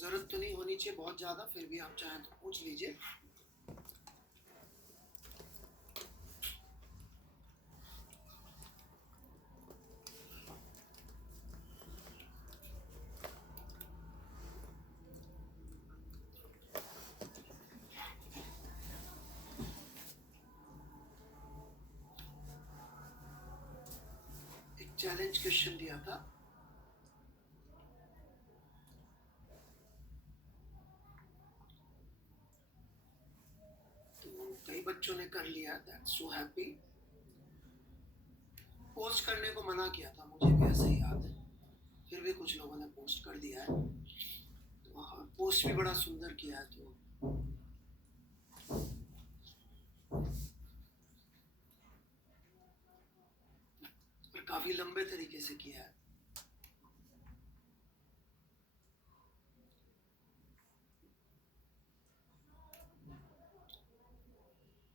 जरूरत तो नहीं होनी चाहिए बहुत ज्यादा, फिर भी आप चाहें तो पूछ लीजिए। एक चैलेंज क्वेश्चन दिया था, तो कई बच्चों ने कर लिया, दैट्स सो हैप्पी। पोस्ट करने को मना किया था, मुझे भी ऐसे ही याद है, फिर भी कुछ लोगों ने पोस्ट कर दिया है। तो हाँ, पोस्ट भी बड़ा सुंदर किया है, तो और काफी लंबे तरीके से किया है।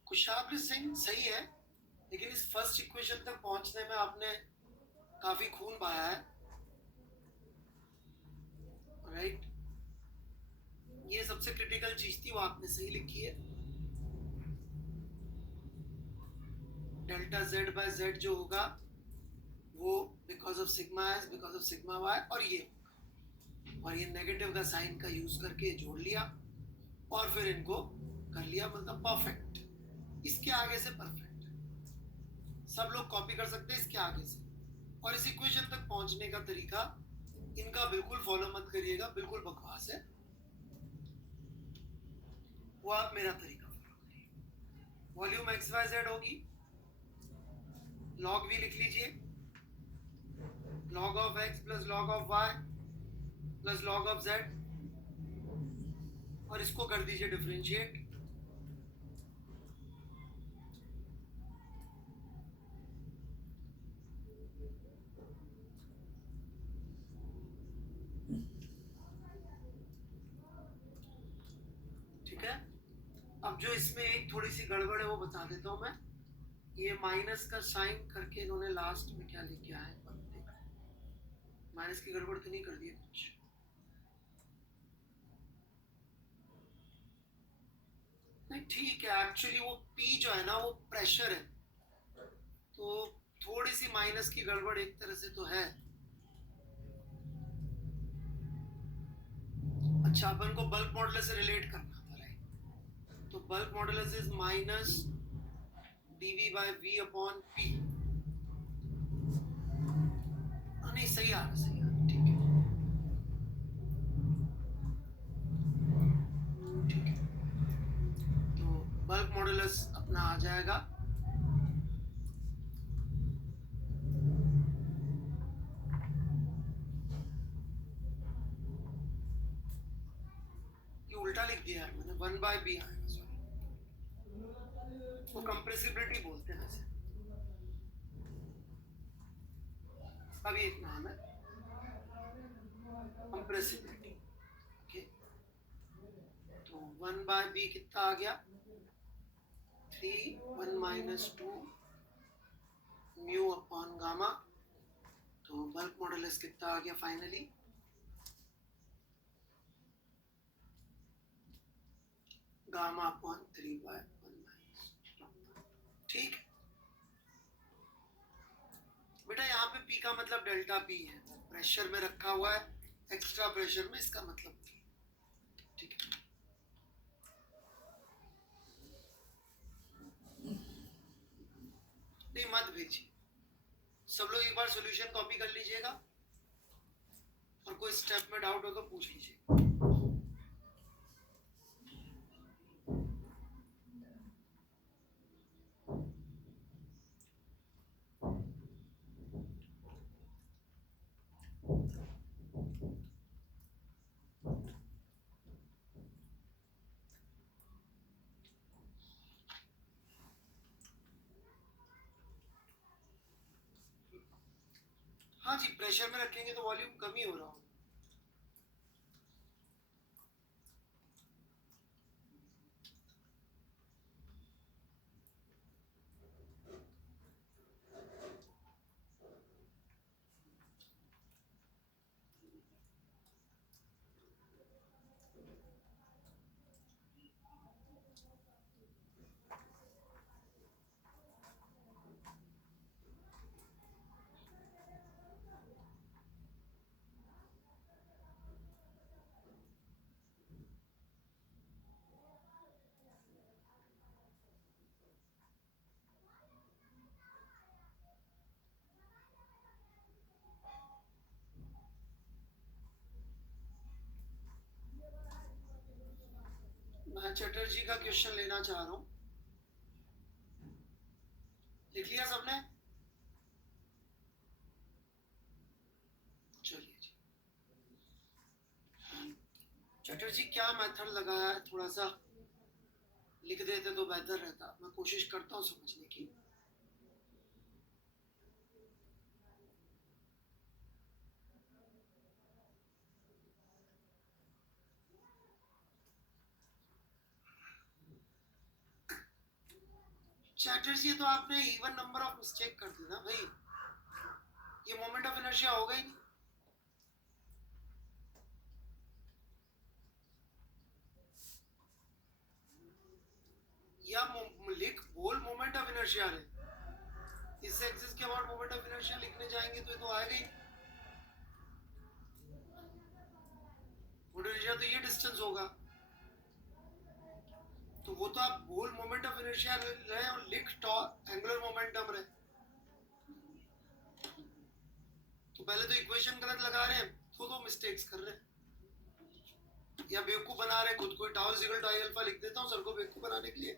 कुशाग्र सिंह सही है, लेकिन इस फर्स्ट इक्वेशन तक पहुंचने में आपने काफी खून बहाया है, राइट। ये सबसे क्रिटिकल चीज थी, वो आपने सही लिखी है। डेल्टा जेड बाय जेड जो होगा वो because of sigma S because of sigma Y, और ये नेगेटिव का साइन का यूज करके जोड़ लिया और फिर इनको कर लिया, मतलब परफेक्ट। इसके आगे से परफेक्ट सब लोग कॉपी कर सकते हैं इसके आगे से। और इस इक्वेशन तक पहुंचने का तरीका इनका बिल्कुल फॉलो मत करिएगा, बिल्कुल बकवास है, वो आप मेरा तरीका फॉलो करिए। वॉल्यूम एक्स वाई जेड होगी, लॉग वी लिख लीजिए, log of x plus log of y plus log of z, और इसको कर दीजिए डिफरेंशिएट। ठीक है, अब जो इसमें एक थोड़ी सी गड़बड़ है वो बता देता हूं मैं। ये माइनस का साइन करके इन्होंने लास्ट में क्या लिख किया है, माइनस की गड़बड़ तो नहीं कर दी है कुछ? नहीं ठीक है, एक्चुअली वो P जो है ना वो प्रेशर है, तो थोड़ी सी माइनस की गड़बड़ एक तरह से तो है। अच्छा, अपन को बल्क मॉडुलस से रिलेट करना था, राइट। तो bulk modulus is minus dv by v upon p। नहीं सही आ रहा, सही आ रहा, ठीक है ठीक है। तो बल्क मॉडुलस अपना आ जाएगा उल्टा लिख दिया है मैंने, 1/b आएगा, सॉरी, वो कंप्रेसिबिलिटी बोलते हैं वैसे, इसका भी एक नाम है कंप्रेसिबिलिटी। ओके, तो 1/b कितना आ गया, 3 1 माइनस 2 म्यू अपॉन गामा। तो बल्क मॉडुलस कितना आ गया फाइनली, गामा अपॉन 3/1 ठीक है बेटा। यहाँ पे P का मतलब डेल्टा P है, प्रेशर में रखा हुआ है, एक्स्ट्रा प्रेशर में, इसका मतलब ठीक है। नहीं मत भेजिए, सब लोग एक बार सॉल्यूशन कॉपी कर लीजिएगा, और कोई स्टेप में डाउट हो तो पूछ लीजिए। हाँ जी, प्रेशर में रखेंगे तो वॉल्यूम कम ही हो रहा होगा। चटर्जी का क्वेश्चन लेना चाह रहा हूं। लिख लिया सबने? चलिए जी। चटर्जी क्या मेथड लगाया है, थोड़ा सा लिख देते तो बेहतर रहता। मैं कोशिश करता हूँ समझने की। चैटर्जी तो आपने इवन नंबर ऑफ मिस्टेक कर दी ना भाई, ये मोमेंट ऑफ इनर्शिया होगा ही नहीं। या लिख बोल मोमेंट ऑफ इनर्शिया है, इस एक्सिस के अबाउट मोमेंट ऑफ इनर्शिया लिखने जाएंगे तो ये तो आएगा ही। मोमेंट इनर्शिया तो ये डिस्टेंस होगा, तो वो तो आप बोल मोमेंट ऑफ इनर्शिया रहे और लिख एंगुलर मोमेंटम रहे। तो पहले तो इक्वेशन गलत लगा रहे हैं, तो मिस्टेक्स कर रहे हैं या बेवकूफ बना रहे हैं खुद को। Tau equal to I alpha लिख देता हूँ सर को बेवकूफ बनाने के लिए,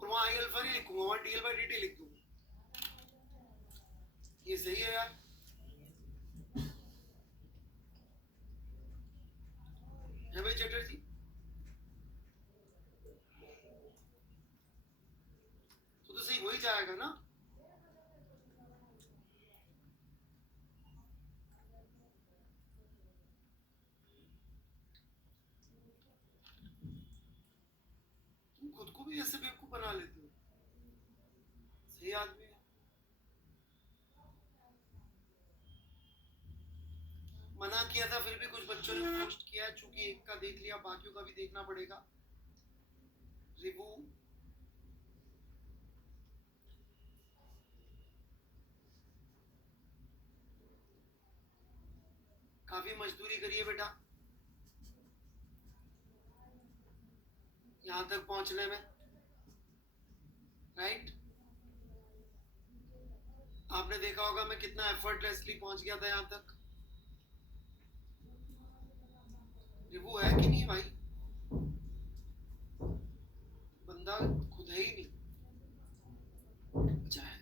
और वहां आई अल्फा नहीं लिखूंगा, वहां D L by D T लिख दूंगा। ये सही है यार? है भाई चटर्जी? तो सही हो ही जाएगा ना। तुम खुद को भी ऐसे बेवकूफ बना लेते हो, सही आदमी है। मना किया था फिर भी कुछ बच्चों ने पोस्ट किया है, चूंकि एक का देख लिया बाकियों का भी देखना पड़ेगा। रिवू काफी मजदूरी करी है बेटा यहां तक पहुंचने में, राइट? आपने देखा होगा मैं कितना एफर्टलेसली पहुंच गया था यहां तक। रिवू है कि नहीं भाई? बंदा खुद है ही नहीं। अच्छा है,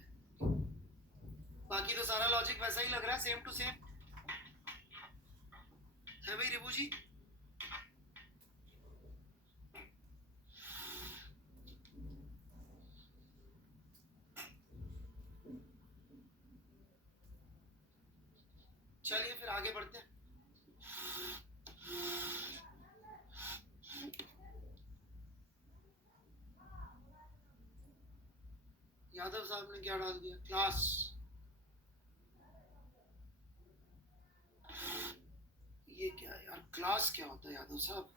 बाकी तो सारा लॉजिक वैसा ही लग रहा है, सेम टू सेम है भाई रिवू जी। चलिए फिर आगे बढ़ते हैं। यादव साहब ने क्या डाल दिया? क्लास। ये क्या है यार, क्लास क्या होता है यादव साहब?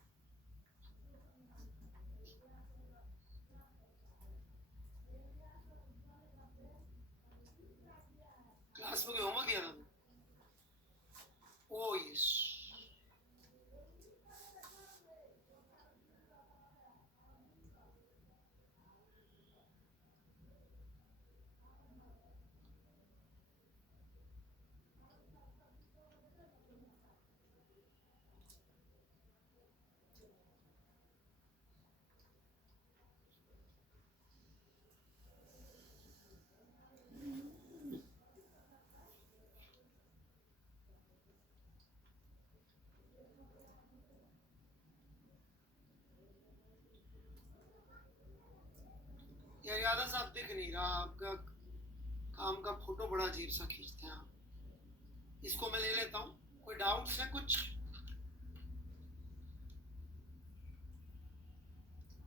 क्लास में कोई होमवर्क दिया था? ओ यस। यार यादव साहब दिख नहीं रहा आपका काम का फोटो, बड़ा अजीब सा खींचते हैं आप। इसको मैं ले लेता हूँ। कोई डाउट्स है कुछ?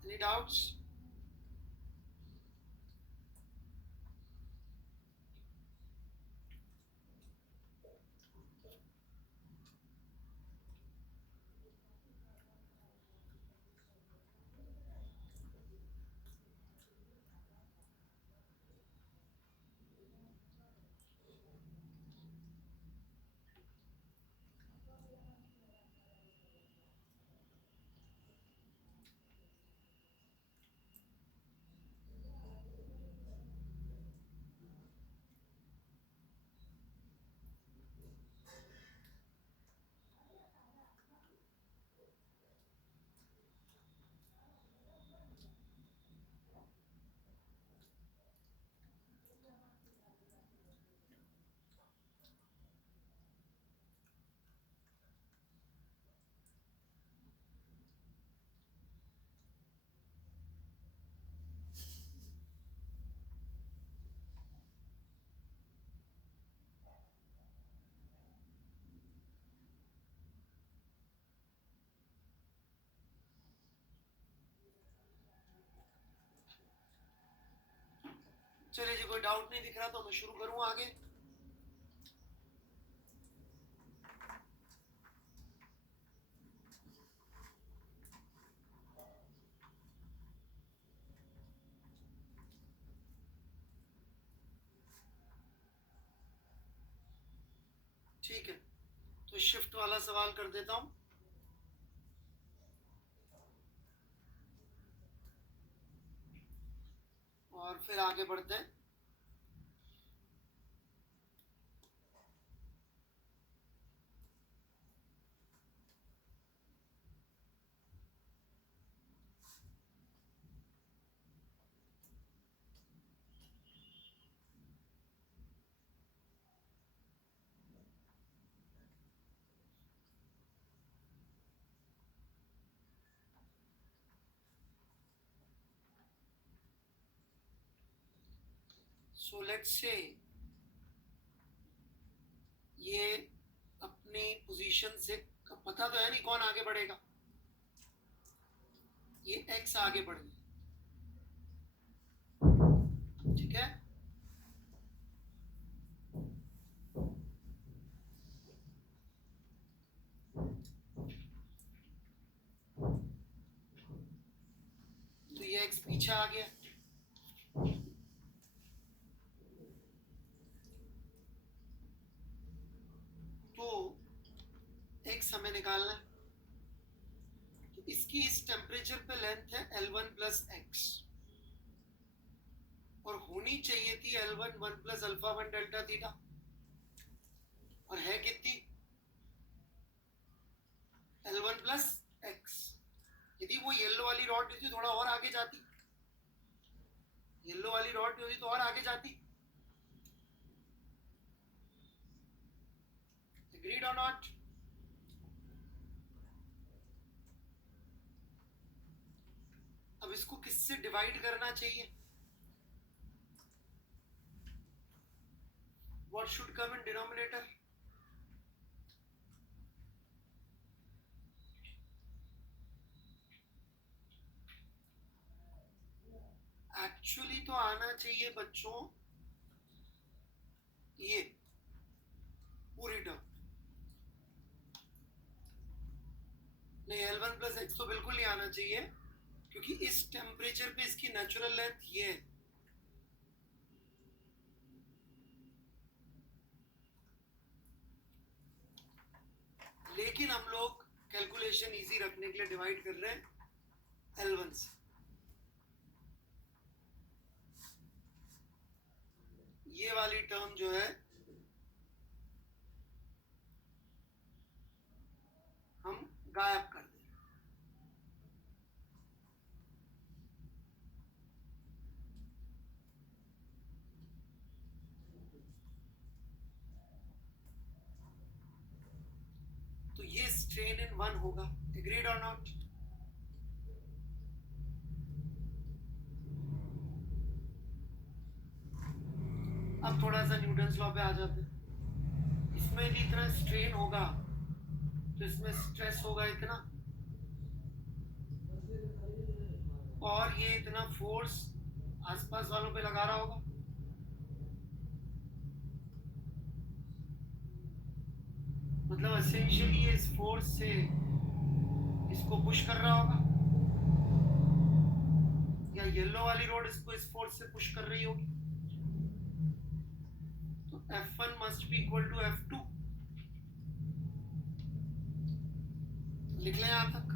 Any doubts? चलिए जी, कोई डाउट नहीं दिख रहा तो मैं शुरू करूं आगे। ठीक है, तो शिफ्ट वाला सवाल कर देता हूं। और फिर आगे बढ़ते हैं। सो लेट्स से ये अपनी पोजीशन से पता तो है नहीं कौन आगे बढ़ेगा। ये एक्स आगे बढ़ गया, ठीक है। तो ये एक्स पीछे आ गया। तो एक्स हमें निकालना है, तो इसकी इस टेम्परेचर पे लेंथ है L1 प्लस एक्स, और होनी चाहिए थी L1 1 plus alpha 1 delta theta, और है कितनी L1 प्लस एक्स। यदि वो येलो वाली रॉड होती थोड़ा और आगे जाती, येलो वाली रॉड होती तो और आगे जाती। एग्रीड और नॉट? अब इसको किससे डिवाइड करना चाहिए? What should come in denominator? Actually तो आना चाहिए बच्चों ये पूरी टर्म। नहीं, L1 प्लस एक्स तो बिल्कुल नहीं आना चाहिए, क्योंकि इस टेम्परेचर पे इसकी नेचुरल लेंथ ये है। लेकिन हम लोग कैलकुलेशन इजी रखने के लिए डिवाइड कर रहे हैं L1 से। ये वाली टर्म जो है हम गायब कर दें। तो ये स्ट्रेन इन 1 होगा। एग्रीड और नॉट? अब थोड़ा सा न्यूटन्स लॉ पे आ जाते हैं। इसमें भी इतना स्ट्रेन होगा तो इसमें स्ट्रेस होगा इतना, और ये इतना फोर्स आसपास वालों पे लगा रहा होगा। मतलब एसेंशियली ये इस फोर्स से इसको पुश कर रहा होगा, या येलो वाली रोड इसको इस फोर्स से पुश कर रही होगी। तो F1 must be equal to F2। लिख लें यहां तक।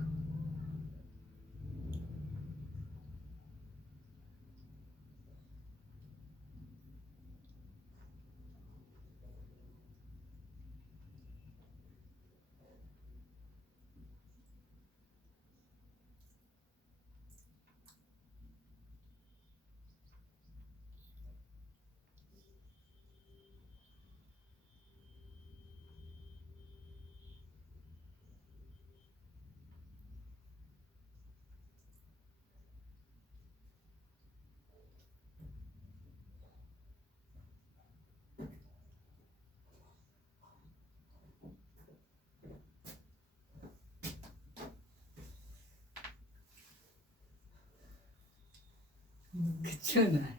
किचन है।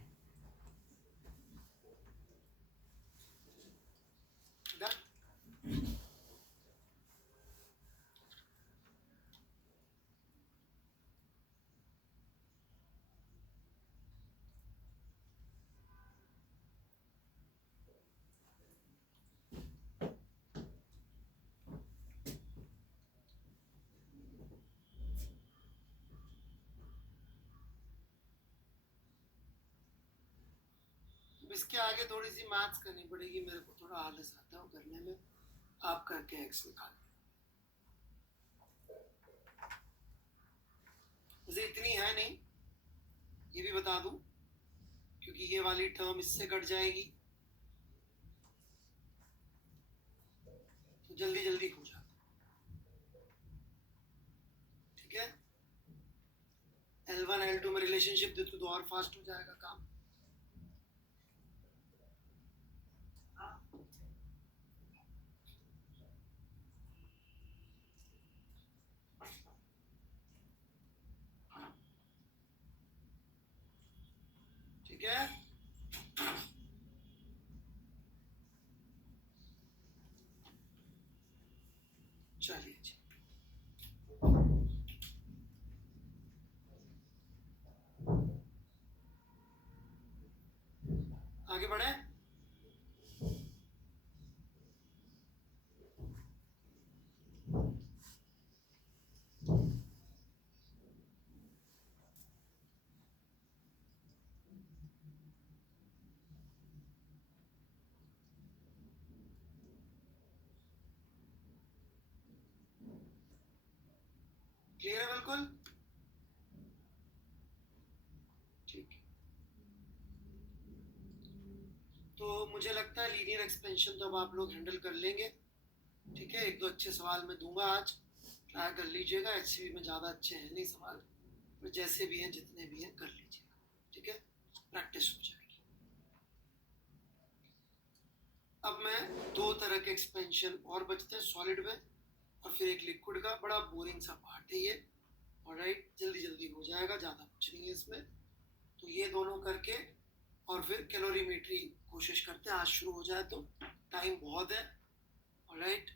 इसके आगे थोड़ी सी मैथ्स करनी पड़ेगी, मेरे को थोड़ा आलस आता है करने में। आप करके एक्स निकाल लो। वैसे इतनी है नहीं, ये भी बता दूं, क्योंकि ये वाली टर्म इससे कट जाएगी तो जल्दी जल्दी हो जाता। ठीक है, L1 L2 में रिलेशनशिप दे तो और फास्ट हो जाएगा काम। ठीक है, चलिए जी। आगे बढ़े। क्लियर है बिल्कुल? ठीक है, तो मुझे लगता है लीनियर एक्सपेंशन तो अब आप लोग हैंडल कर लेंगे। ठीक है, एक दो अच्छे सवाल मैं दूंगा आज, ट्राई कर लीजिएगा। HCV में ज़्यादा अच्छे हैं नहीं सवाल, पर जैसे भी हैं जितने भी हैं कर लीजिएगा। ठीक है, प्रैक्टिस हो जाएगी। अब मैं दो तरह के एक्सपेंशन और बचते हैं, सॉलिड में और फिर एक लिक्विड का। बड़ा बोरिंग सा पार्ट है ये, ऑलराइट, जल्दी जल्दी हो जाएगा, ज़्यादा कुछ नहीं है इसमें। तो ये दोनों करके और फिर कैलोरीमेट्री कोशिश करते हैं, आज शुरू हो जाए तो टाइम बहुत है। ऑलराइट,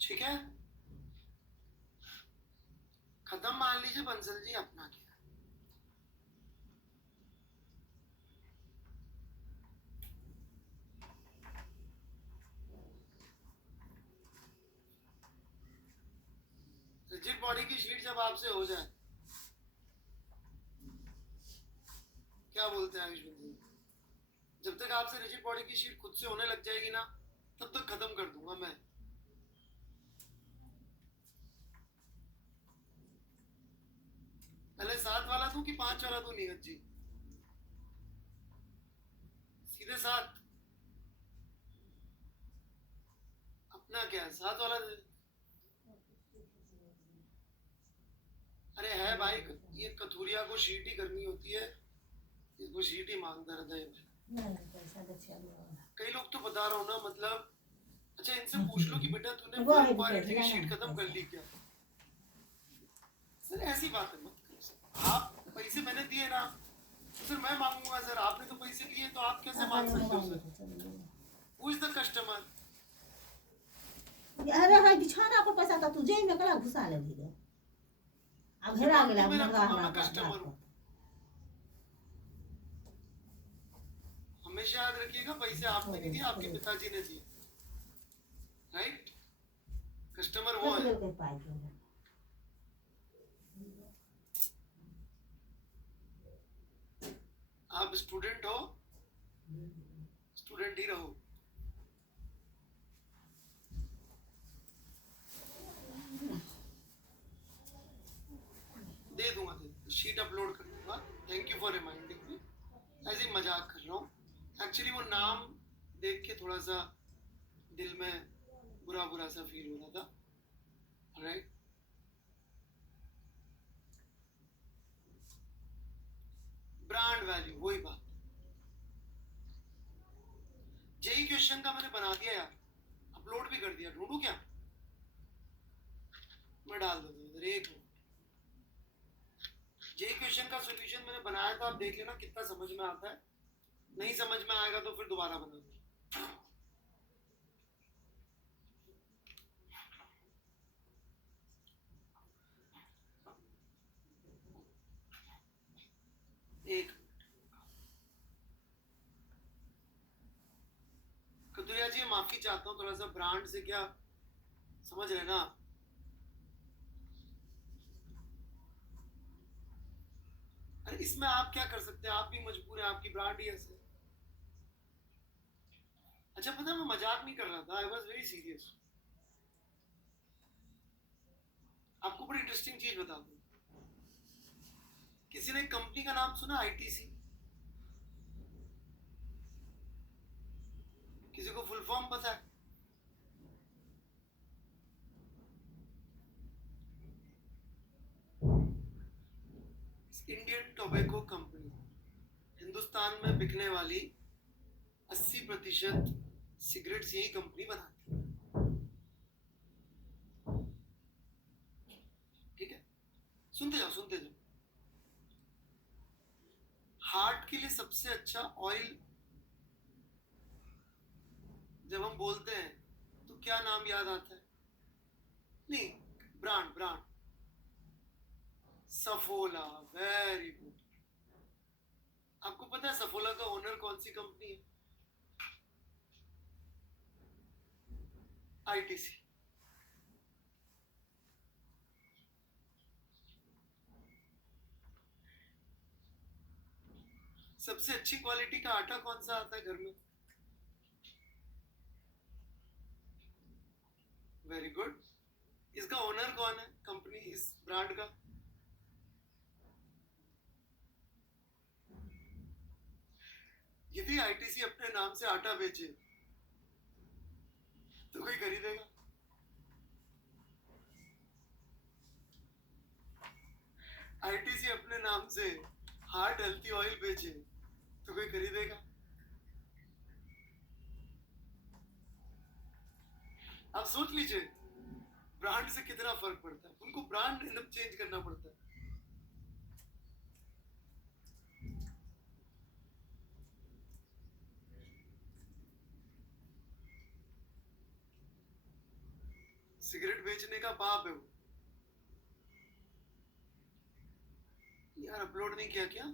ठीक है, खत्म मान लीजिए बंसल जी, अपना क्या। रिजिड बॉडी की शीट जब आपसे हो जाए, क्या बोलते हैं आयुष्मान जी, जब तक आपसे रिजिड बॉडी की शीट खुद से होने लग जाएगी ना, तब तक खत्म कर दूंगा मैं। पहले 7 वाला दूं कि 5 वाला दूं नीरज जी? सीधे 7। अपना क्या 7 वाला अरे है भाई, ये कथूरिया को शीट ही करनी होती है, इसको शीट ही मांगता रहता है। कई लोग तो बता रहा हूँ ना, मतलब अच्छा इनसे पूछ लो कि बेटा तूने क्वालिटी की शीट खत्म कर ली क्या? सर ऐसी बात है मत करो सर, आप पैसे मैंने दिए ना, तो सर मैं मांगूंगा सर, आपने तो पैसे दिए तो आप कैसे मांग सकते हो sir? Who is the customer? अरे हाय बिछाना पर पैसा तो तुझे में कला घुसा ले दी अब हेरा गेला मैं कस्टमर हूं। हमेशा याद रखिएगा, पैसे आपने नहीं दिए, आपके पिताजी ने दिए, राइट? कस्टमर वो है। आप स्टूडेंट हो, स्टूडेंट ही रहो। दे दूंगा, शीट अपलोड कर दूंगा। Thank you for reminding me, ऐसे ही मजाक कर रहा हूँ। एक्चुअली वो नाम देख के थोड़ा सा दिल में बुरा बुरा सा फील हो रहा था, राइट? ब्रांड वैल्यू, वही बात। जेई क्वेश्चन का मैंने बना दिया यार, अपलोड भी कर दिया, ढूंढू क्या? मैं डाल दूंगा उधर, एक मिनट। यही क्वेश्चन का सॉल्यूशन मैंने बनाया था, आप देख लेना कितना समझ में आता है। नहीं समझ में आएगा तो फिर दोबारा बना दो। एक कदुरिया जी, माफी चाहता हूँ, थोड़ा सा ब्रांड से क्या समझ रहे ना। अरे इसमें आप क्या कर सकते हैं, आप भी मजबूर हैं, आपकी ब्रांड ही ऐसे। अच्छा पता है, मैं मजाक नहीं कर रहा था, आई वॉज वेरी सीरियस। आपको बड़ी इंटरेस्टिंग चीज बता दूं, किसी ने कंपनी का नाम सुना आईटीसी? किसी को फुल फॉर्म पता है? इंडियन टोबैको कंपनी हिंदुस्तान में बिकने वाली 80% सिगरेट्स यही कंपनी बनाती है। ठीक है, सुनते जाओ सुनते जाओ। हार्ट के लिए सबसे अच्छा ऑयल जब हम बोलते हैं तो क्या नाम याद आता है? नहीं, brand brand Saffola. Very good. आपको पता है सफोला का ओनर कौन सी कंपनी है? आईटीसी। सबसे अच्छी क्वालिटी का आटा कौन सा आता है घर में? Very good. इसका ओनर कौन है कंपनी, इस ब्रांड का? यदि आईटीसी अपने नाम से आटा बेचे तो कोई खरीदेगा? आईटीसी अपने नाम से हार्ट हेल्थी ऑयल बेचे तो कोई खरीदेगा? आप सोच लीजिए ब्रांड से कितना फर्क पड़ता है। उनको ब्रांड नेम चेंज करना पड़ता है। सिगरेट बेचने का पाप है वो। यार अपलोड नहीं किया क्या?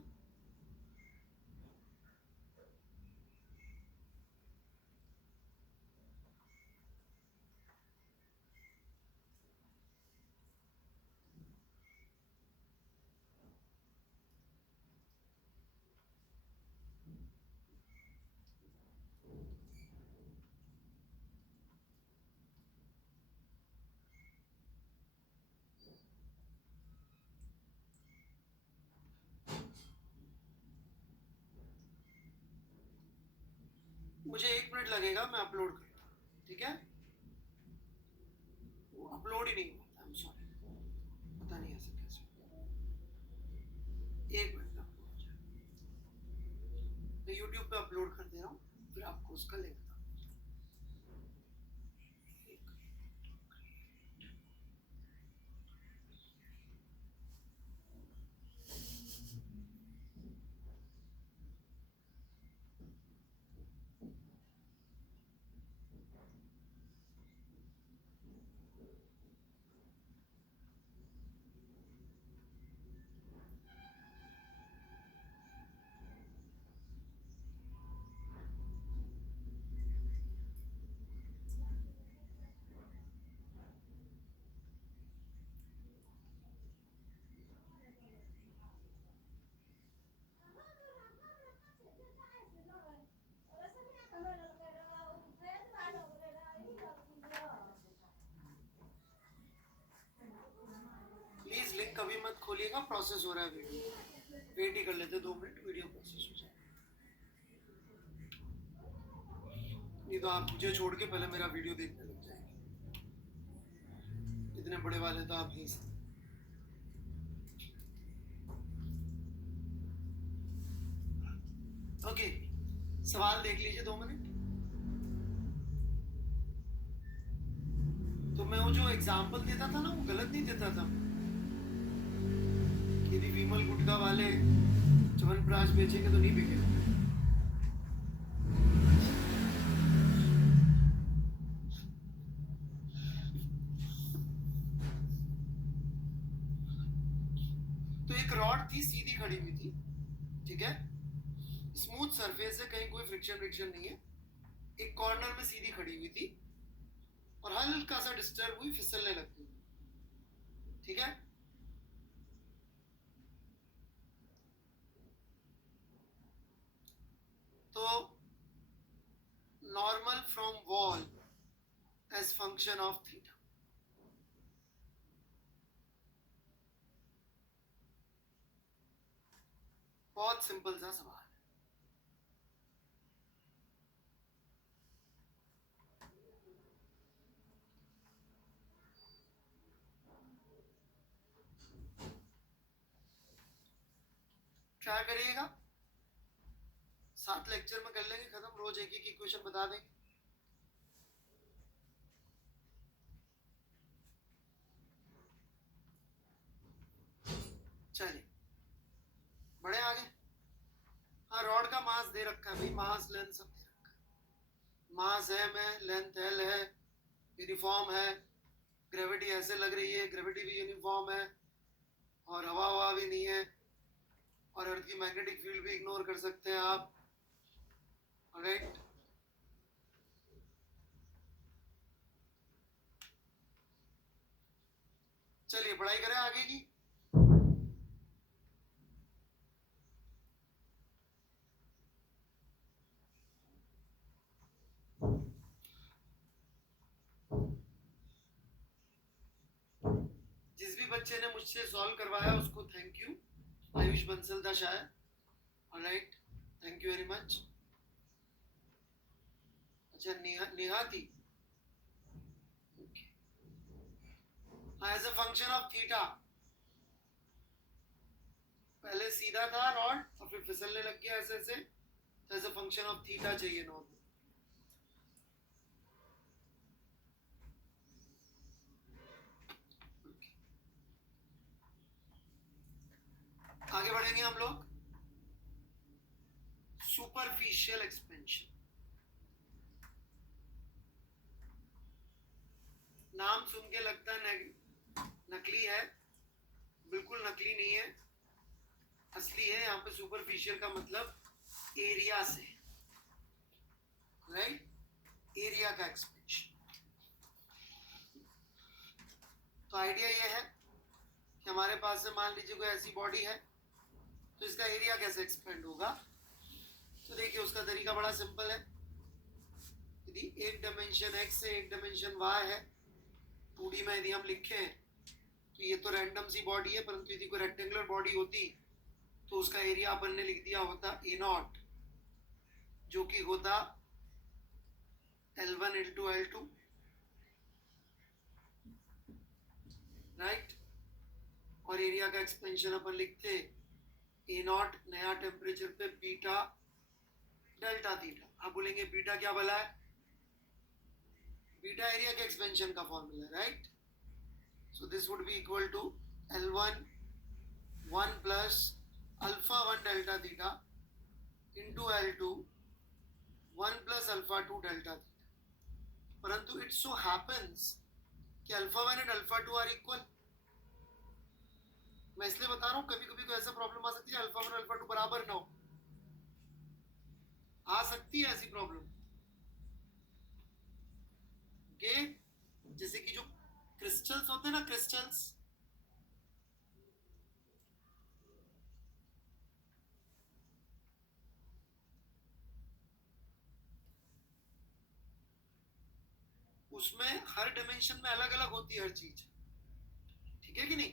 मुझे 1 मिनट लगेगा, मैं अपलोड करता हूँ, ठीक है? वो अपलोड ही नहीं होता, आई एम सॉरी, पता नहीं ऐसे कैसे। 1 मिनट में अपलोड हो जाए। मैं यूट्यूब पे अपलोड कर दे रहा हूँ, फिर आपको उसका लिंक बता। प्लीज लिंक कभी मत खोलिएगा, प्रोसेस हो रहा है वीडियो, वेट ही कर लेते 2 मिनट, वीडियो प्रोसेस हो जाए। नहीं तो आप मुझे छोड़ के पहले मेरा वीडियो देखने लग जाएंगे। इतने बड़े वाले तो आप नहीं सकते। ओके, सवाल देख लीजिए 2 मिनट। तो मैं वो जो एग्जाम्पल देता था ना, वो गलत नहीं देता था कि यदि विमल गुटखा वाले च्यवनप्राश बेचेंगे तो नहीं बिकेगा। तो एक रॉड थी, सीधी खड़ी हुई थी, ठीक है, स्मूथ सरफेस है, कहीं कोई फ्रिक्शन नहीं है, एक कॉर्नर में सीधी खड़ी हुई थी और हल्का सा डिस्टर्ब हुई, फिसलने लगती, ठीक है। तो normal from wall as function of theta, बहुत सिंपल सा सवाल। क्या करिएगा, 7 लेक्चर में कर लेंगे खत्म, रोज एक एक इक्वेशन बता देंगे। चलिए बड़े आगे। हाँ, रॉड का मास दे रखा है भाई, मास लेंथ सब दे रखा है, मास है में, लेंथ एल है, यूनिफॉर्म है, ग्रेविटी ऐसे लग रही है, ग्रेविटी भी यूनिफॉर्म है, और हवा भी नहीं है, और अर्थ की मैग्नेटिक फील्ड भी इग्नोर कर सकते हैं आप, राइट। चलिए पढ़ाई करें आगे की। जिस भी बच्चे ने मुझसे सॉल्व करवाया उसको थैंक यू, आयुष बंसल था शायद, alright, thank you very much. अच्छा, नेहा थी, as a function of theta, पहले सीधा था रॉड और फिर फिसलने लग गया ऐसे ऐसे, तो as a function of theta चाहिए नॉर्मल। आगे बढ़ेंगे हम लोग, सुपरफिशियल एक्सपेंशन। नाम सुन के लगता है नकली है, बिल्कुल नकली नहीं है, असली है। यहाँ पे सुपरफिशियल का मतलब एरिया से, राइट, एरिया का एक्सपेंशन। तो आइडिया ये है कि हमारे पास से मान लीजिए कोई ऐसी बॉडी है, तो इसका एरिया कैसे एक्सपेंड होगा। तो देखिए उसका तरीका बड़ा सिंपल है, यदि एक डायमेंशन x से एक डायमेंशन y है, 2D में यदि हम लिखें तो ये तो रैंडम सी बॉडी है, परंतु यदि कोई रेक्टेंगुलर बॉडी होती तो उसका एरिया अपन ने लिख दिया होता A0, जो कि होता L1 into L2, राइट। और एरिया का एक्सपेंशन अपन लिखते A0 नया टेम्परेचर पे बीटा डेल्टा थीटा। आप बोलेंगे बीटा क्या भला है, बीटा एरिया के एक्सपेंशन का फॉर्मूला है, right. So this would be equal to L1 1 plus alpha 1 delta theta into L2 1 plus alpha 2 delta theta. परंतु इट सो हैपेंस कि alpha 1 and alpha 2 are equal. मैं इसलिए बता रहा हूँ, कभी कभी कोई ऐसा प्रॉब्लम आ सकती है अल्फा 1 अल्फा 2 बराबर ना हो, आ सकती है ऐसी प्रॉब्लम। ओके, जैसे कि जो क्रिस्टल्स होते हैं ना, क्रिस्टल्स, उसमें हर डायमेंशन में अलग अलग होती है हर चीज, ठीक है कि नहीं।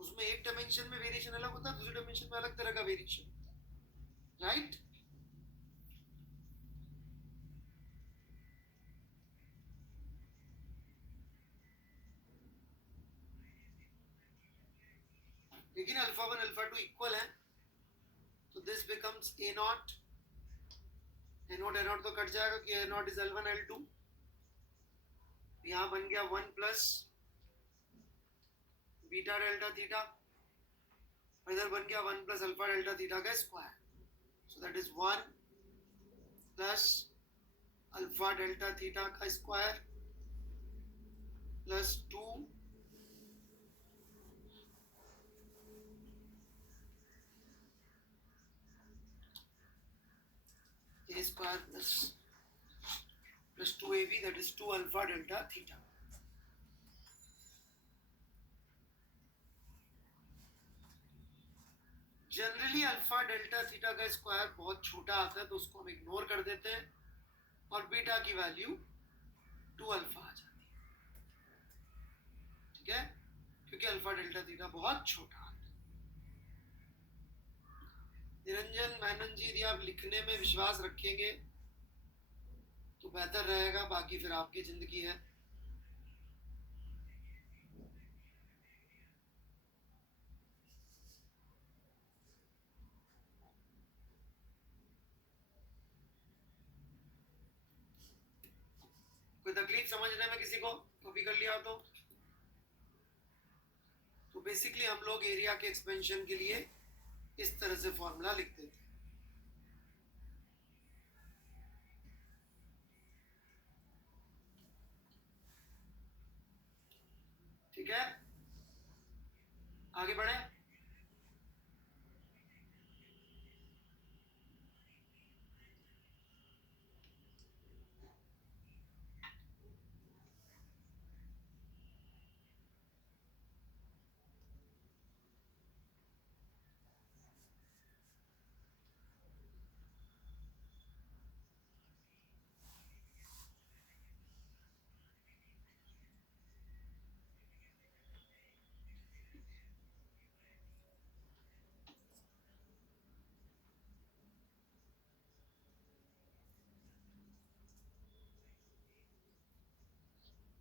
उसमें एक डायमेंशन में वेरिएशन अलग होता है, दूसरे डायमेंशन में अलग तरह का वेरिएशन, राइट। लेकिन अल्फा 1 अल्फा 2 इक्वल है, तो दिस बिकम्स A0, A0 तो कट जाएगा कि A0 इज L1 L2, यहां बन गया 1 प्लस बीटा डेल्टा थीटा इधर बन गया 1 प्लस अल्फा डेल्टा थीटा का square, so that is 1 plus alpha delta theta का square plus 2 a square plus 2ab, that is 2 alpha delta theta. Generally alpha delta theta का square बहुत छोटा आता है तो उसको हम इग्नोर कर देते हैं और बीटा की वैल्यू 2 अल्फा आ जाती है, ठीक है, क्योंकि अल्फा डेल्टा थीटा बहुत छोटा आता है। निरंजन मैनन जी, यदि आप लिखने में विश्वास रखेंगे तो बेहतर रहेगा, बाकी फिर आपकी जिंदगी है। कोई तकलीफ समझने में किसी को कॉपी कर लिया तो बेसिकली हम लोग एरिया के एक्सपेंशन के लिए इस तरह से फॉर्मूला लिखते थे। ठीक है, आगे बढ़े।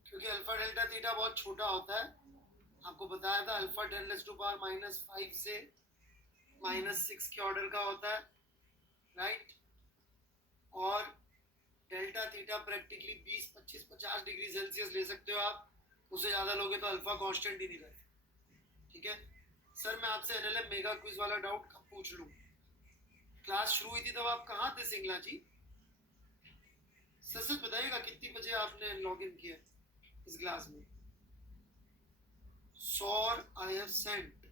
क्योंकि अल्फा डेल्टा थीटा बहुत छोटा होता है, आपको बताया था अल्फा 10⁻⁻5 से -6 के ऑर्डर का होता है, राइट। और delta theta practically 20, 25, 50 degree Celsius ले सकते हो आप, उससे ज़्यादा लोगे तो अल्फा कांस्टेंट ही नहीं रहता। ठीक है सर, मैं आपसे एनएलएम मेगा क्विज वाला डाउट कब पूछ लूँ? क्लास शुरू हुई थी तब आप कहाँ थे सिंगला जी? सच सच बताइएगा कितनी बजे आपने लॉग इन किया इस क्लास में? सौर आई हैव सेंट,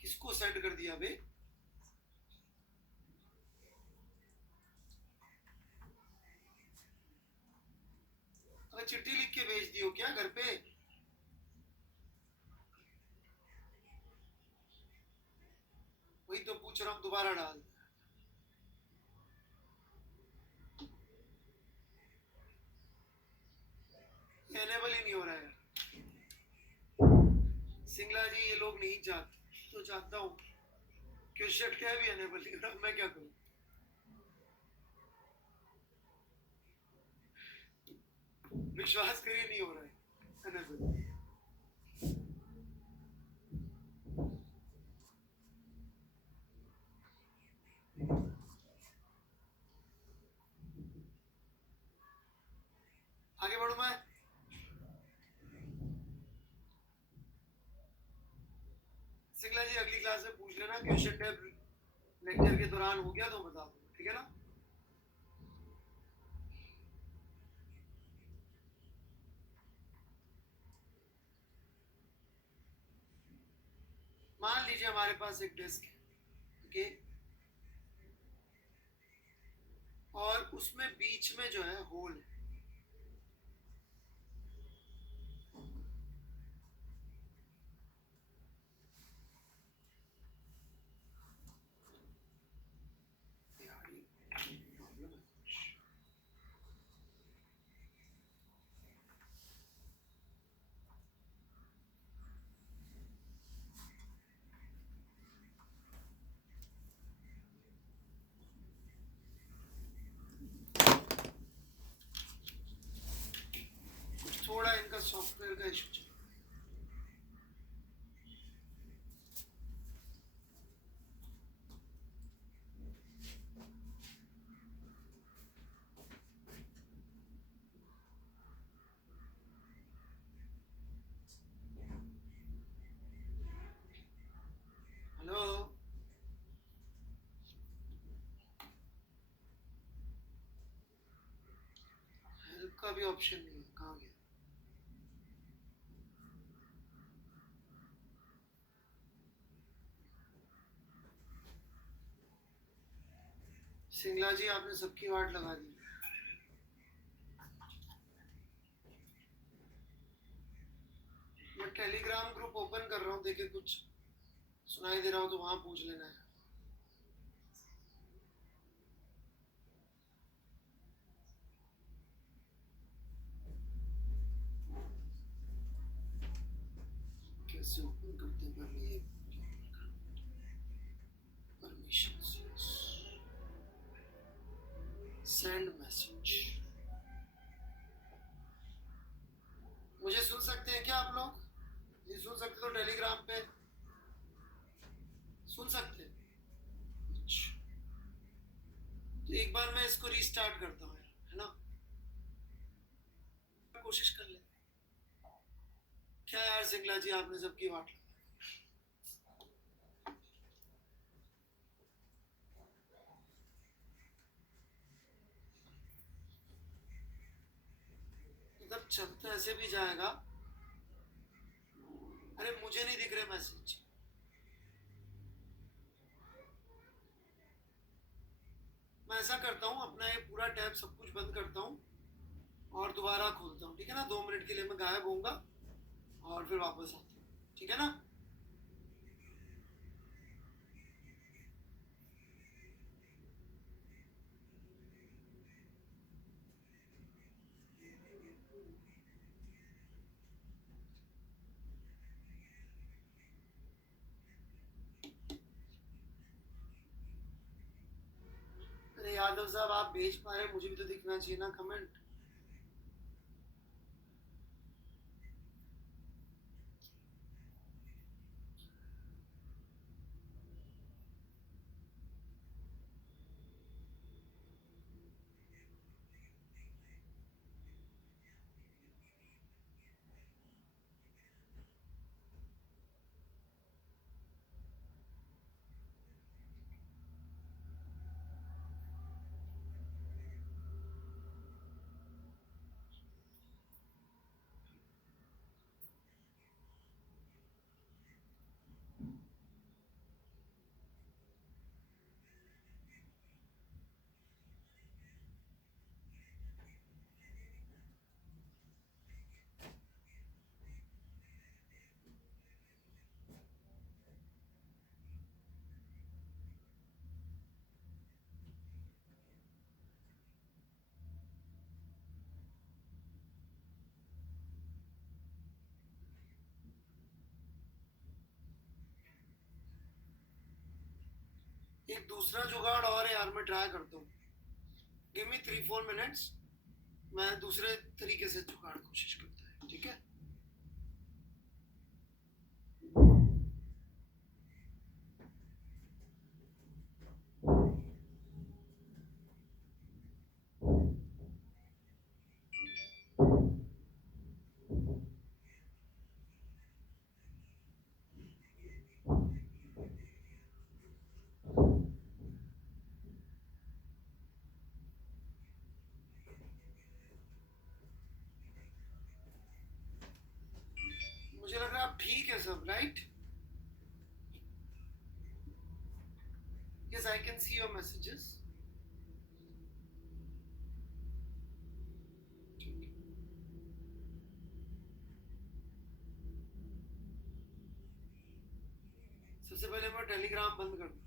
किसको सेंड कर दिया बे? अबे चिट्ठी लिख के भेज दियो क्या घर पे? वही तो पूछ रहा हूँ, दोबारा डाल। एनेबल ही नहीं हो रहा है सिंगला जी, ये लोग नहीं चाहते तो चाहता हूँ, क्वेश्चन क्या भी एनेबल नहीं हो रहा, मैं क्या करूँ? विश्वास करिए नहीं हो रहा है एनेबल। आगे बढ़ू मैं? सिंगला जी अगली क्लास में पूछ लेना, क्वेश्चन टैब लेक्चर के दौरान हो गया तो बता दूंगा, ठीक है ना? मान लीजिए हमारे पास एक डिस्क है, ओके, और उसमें बीच में जो है होल है, का भी ऑप्शन नहीं है, कहाँ गया? सिंगला जी आपने सबकी वाट लगा दी। मैं टेलीग्राम ग्रुप ओपन कर रहा हूँ, देखिए कुछ सुनाई दे रहा हो तो वहां पूछ लेना है। कैसे ओपन करते हैं पहले ये परमिशंस, सेंड मैसेज। मुझे सुन सकते हैं क्या आप लोग? ये सुन सकते तो टेलीग्राम पे सुन सकते हैं। अच्छा, तो एक बार मैं इसको रीस्टार्ट करता हूँ, है ना? कोशिश कर ले। क्या यार सिंगला जी आपने सबकी वाट लगा। मतलब चलता ऐसे भी जाएगा। अरे मुझे नहीं दिख रहे मैसेज। मैं ऐसा करता हूँ, अपना ये पूरा टैब सब कुछ बंद करता हूँ और दोबारा खोलता हूँ, ठीक है ना? 2 मिनट के लिए मैं गायब होऊंगा और फिर वापस आता हूँ, ठीक है ना? अरे यादव साहब आप भेज पा रहे, मुझे भी तो दिखना चाहिए ना कमेंट। एक दूसरा जुगाड़ और है यार, मैं ट्राई करता हूँ। गिव मी 3-4 मिनट्स, मैं दूसरे तरीके से जुगाड़ कोशिश करता है, ठीक है? मुझे लग रहा है आप ठीक है सब, right? Yes, I can see your messages. सबसे पहले मैं टेलीग्राम बंद कर दूँ।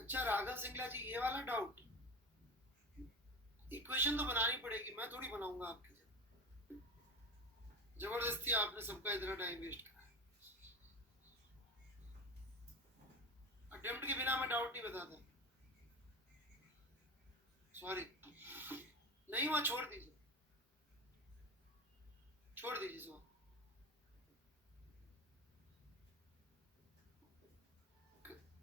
अच्छा राघव सिंगला जी, ये वाला डाउट, इक्वेशन तो बनानी पड़ेगी, मैं थोड़ी बनाऊंगा आपके लिए। जबरदस्ती आपने सबका इतना टाइम वेस्ट करा। अटेम्प्ट के बिना मैं डाउट नहीं बताता, सॉरी। नहीं हुआ छोड़ दीजिए। छोड़ दीजिए इसको।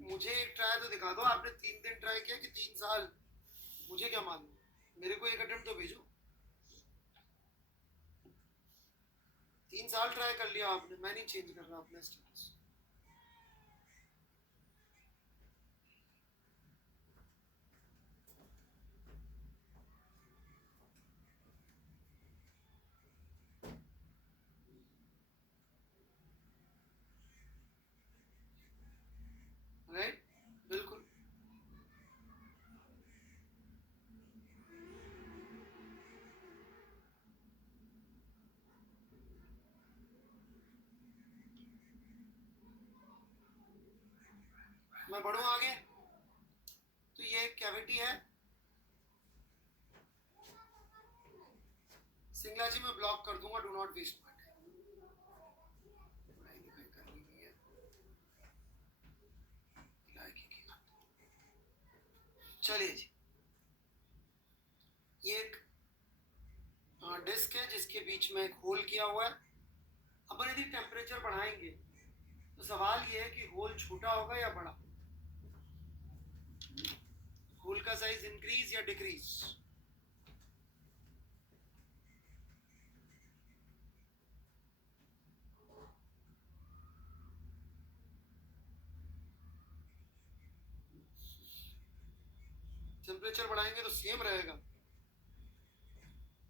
मुझे एक ट्राई तो दिखा दो, आपने 3 दिन ट्राई किया कि 3 साल? मुझे क्या मालूम, मेरे को एक अटेम्प्ट तो भेजो। 3 साल ट्राई कर लिया आपने, मैं नहीं चेंज कर रहा अपना स्टेटस। राइट, बिल्कुल। मैं बढ़ूं आगे, तो ये एक कैविटी है। सिंगला जी मैं ब्लॉक कर दूंगा, do not waste my time. पढ़ाई लिखाई करनी नहीं है, लाइक की बात। चलिए जी, ये एक डिस्क है जिसके बीच में एक होल किया हुआ है। अपन यदि टेम्परेचर बढ़ाएंगे तो सवाल ये है कि होल छोटा होगा या बड़ा, होल का साइज इंक्रीज या डिक्रीज। टेम्परेचर बढ़ाएंगे तो सेम रहेगा।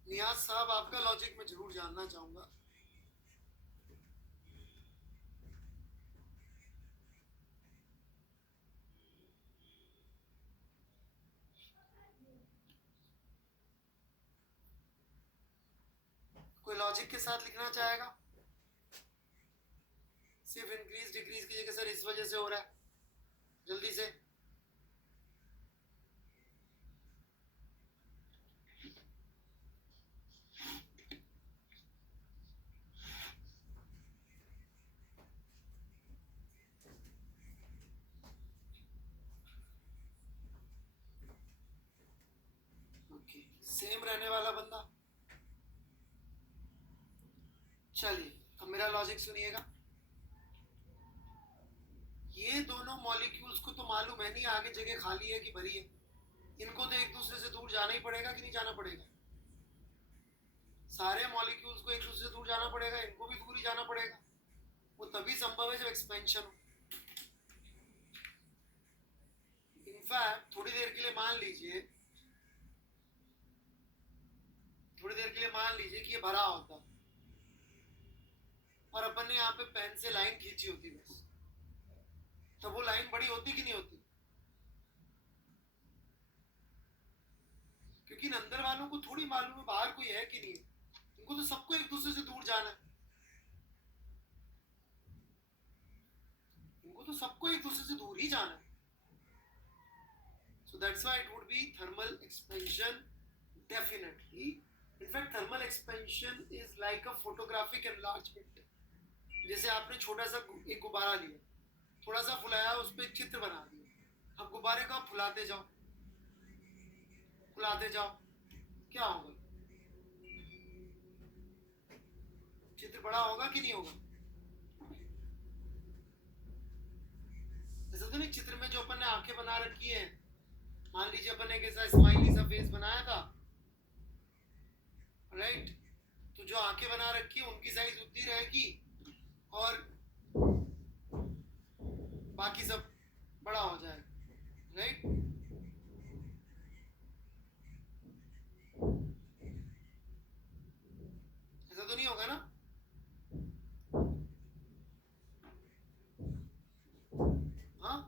नियाज साहब, आपका लॉजिक मैं जरूर जानना चाहूंगा। कोई लॉजिक के साथ लिखना चाहेगा? सिर्फ इंक्रीज डिक्रीज की जगह सर इस वजह से हो रहा है, जल्दी से। ओके, सेम रहने वाला बंदा। चलिए अब मेरा लॉजिक सुनिएगा। ये दोनों मॉलिक्यूल्स को तो मालूम है नहीं आगे जगह खाली है कि भरी है। इनको तो एक दूसरे से दूर जाना ही पड़ेगा कि नहीं जाना पड़ेगा? सारे मॉलिक्यूल्स को एक दूसरे से दूर जाना पड़ेगा, इनको भी दूर ही जाना पड़ेगा। वो तभी संभव है जब एक्सपेंशन हो। इनफैक्ट थोड़ी देर के लिए मान लीजिए, थोड़ी देर के लिए मान लीजिए कि ये भरा होता और अपन ने यहाँ पे पेन से लाइन खींची होती बस, तो वो लाइन बड़ी होती कि नहीं होती? क्योंकि इन अंदर वालों को थोड़ी मालूम है बाहर कोई है कि नहीं है, इनको तो सबको एक दूसरे से दूर जाना है। इनको तो सबको एक दूसरे से दूर ही जाना है। So that's why it would be thermal expansion, definitely. In fact, thermal expansion is like a photographic enlargement. जैसे आपने छोटा सा एक गुब्बारा लिया, थोड़ा सा फुलाया, उस पर एक चित्र बना दिया। अब गुब्बारे को आप फुलाते जाओ, फुलाते जाओ, क्या होगा? चित्र बड़ा होगा कि नहीं होगा? ऐसा तो नहीं चित्र में जो अपन ने आंखें बना रखी है, मान लीजिए अपन ने कैसा स्माइली सा फेस बनाया था, राइट? तो जो आंखें बना रखी है उनकी साइज उतनी रहेगी और बाकी सब बड़ा हो जाएगा, राइट? ऐसा तो नहीं होगा ना? हाँ,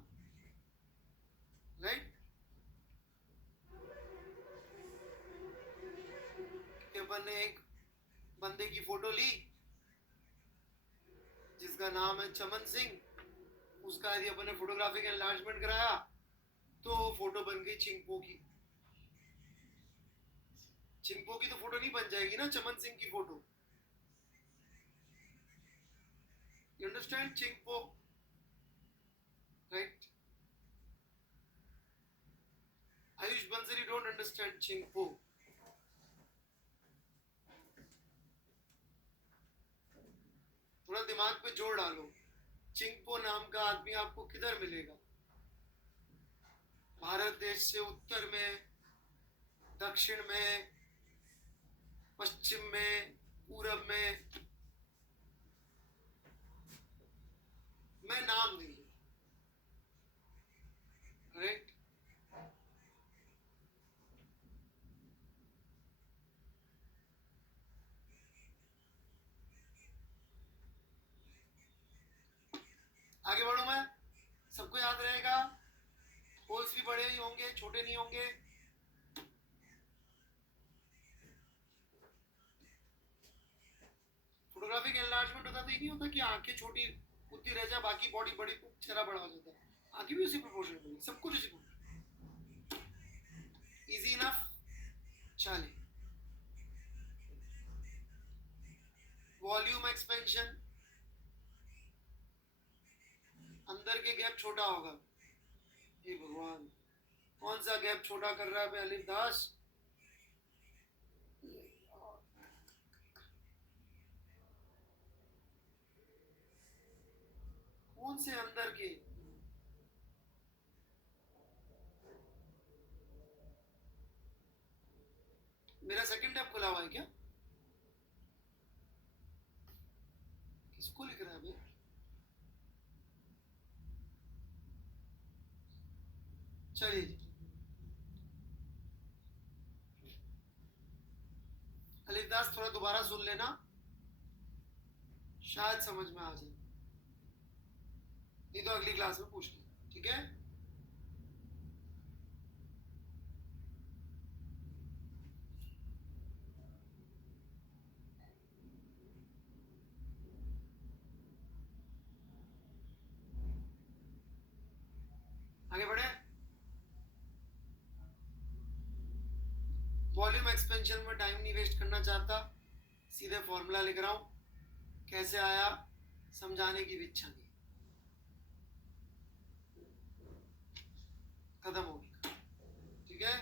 राइट? अपन ने एक बंदे की फोटो ली जिसका नाम है चमन सिंह, उसका यदि अपन ने फोटोग्राफिक एनलार्जमेंट कराया तो फोटो बन गई चिंपो की। चिंपो की तो फोटो नहीं बन जाएगी ना चमन सिंह की photo. You understand chimpo, right? Ayush Bansari don't understand chimpo. थोड़ा दिमाग पे जोर डालो। चिंगपो नाम का आदमी आपको किधर मिलेगा? भारत देश से उत्तर में, दक्षिण में, पश्चिम में, पूरब में, मैं नाम नहीं है। करेक्ट? आगे बढ़ू मैं? सबको याद रहेगा? होल्स भी बड़े ही होंगे, छोटे नहीं होंगे। फोटोग्राफिक एनलार्जमेंट होता तो ये नहीं होता कि आंखें छोटी उतनी रह जाए, बाकी बॉडी बड़ी, चेहरा बड़ा हो जाता है। आंखें भी उसी प्रोपोर्शन में, सब कुछ उसी प्रोपोर्शन। Easy enough? चलिए, वॉल्यूम एक्सपेंशन, अंदर के गैप छोटा होगा। हे भगवान, कौन सा गैप छोटा कर रहा है अलिफ दास? कौन से अंदर के? मेरा सेकंड टैब खुला हुआ है क्या? किसको लिख रहा है भाई? चलिए, अलिफ दास थोड़ा दोबारा सुन लेना, शायद समझ में आ जाए, नहीं तो अगली क्लास में पूछ लेना, ठीक है? आगे बढ़े। वॉल्यूम एक्सपेंशन में टाइम नहीं वेस्ट करना चाहता, सीधे फॉर्मूला लिख रहा हूं। कैसे आया समझाने की भी इच्छा नहीं, खत्म हो गया, ठीक है?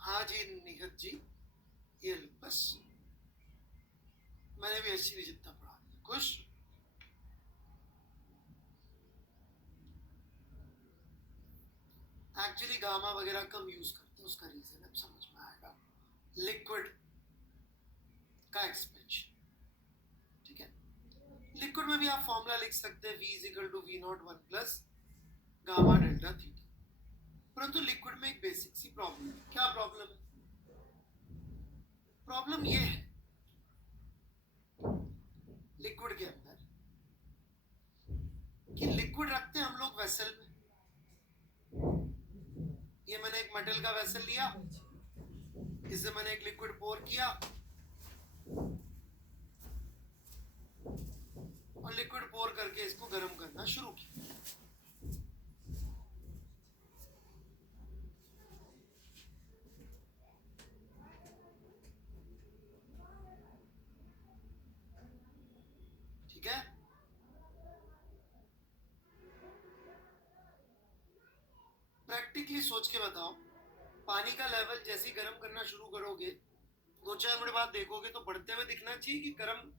हाँ जी निखत जी, ये लो बस, मैंने भी ऐसी नहीं जितना पढ़ा दिया। खुश? एक्चुअली गामा वगैरह कम यूज करते हैं, उसका रीजन अब समझ में आएगा। लिक्विड का एक्सपेंशन, ठीक है? लिक्विड में भी आप फॉर्मूला लिख सकते हैं, V is equal to V naught 1 plus gamma delta theta. परंतु लिक्विड में एक बेसिक सी प्रॉब्लम है। क्या प्रॉब्लम है? प्रॉब्लम ये है लिक्विड के अंदर कि लिक्विड रखते हैं हम लोग वेसल में। ये मैंने एक मेटल का वेसल लिया, इससे मैंने एक लिक्विड पोर किया और लिक्विड पोर करके इसको गर्म करना शुरू किया। ठीक है? प्रैक्टिकली सोच के बताओ, पानी का लेवल जैसे ही गर्म करना शुरू करोगे, 2-4 मिनट बाद देखोगे तो बढ़ते हुए दिखना चाहिए कि गर्म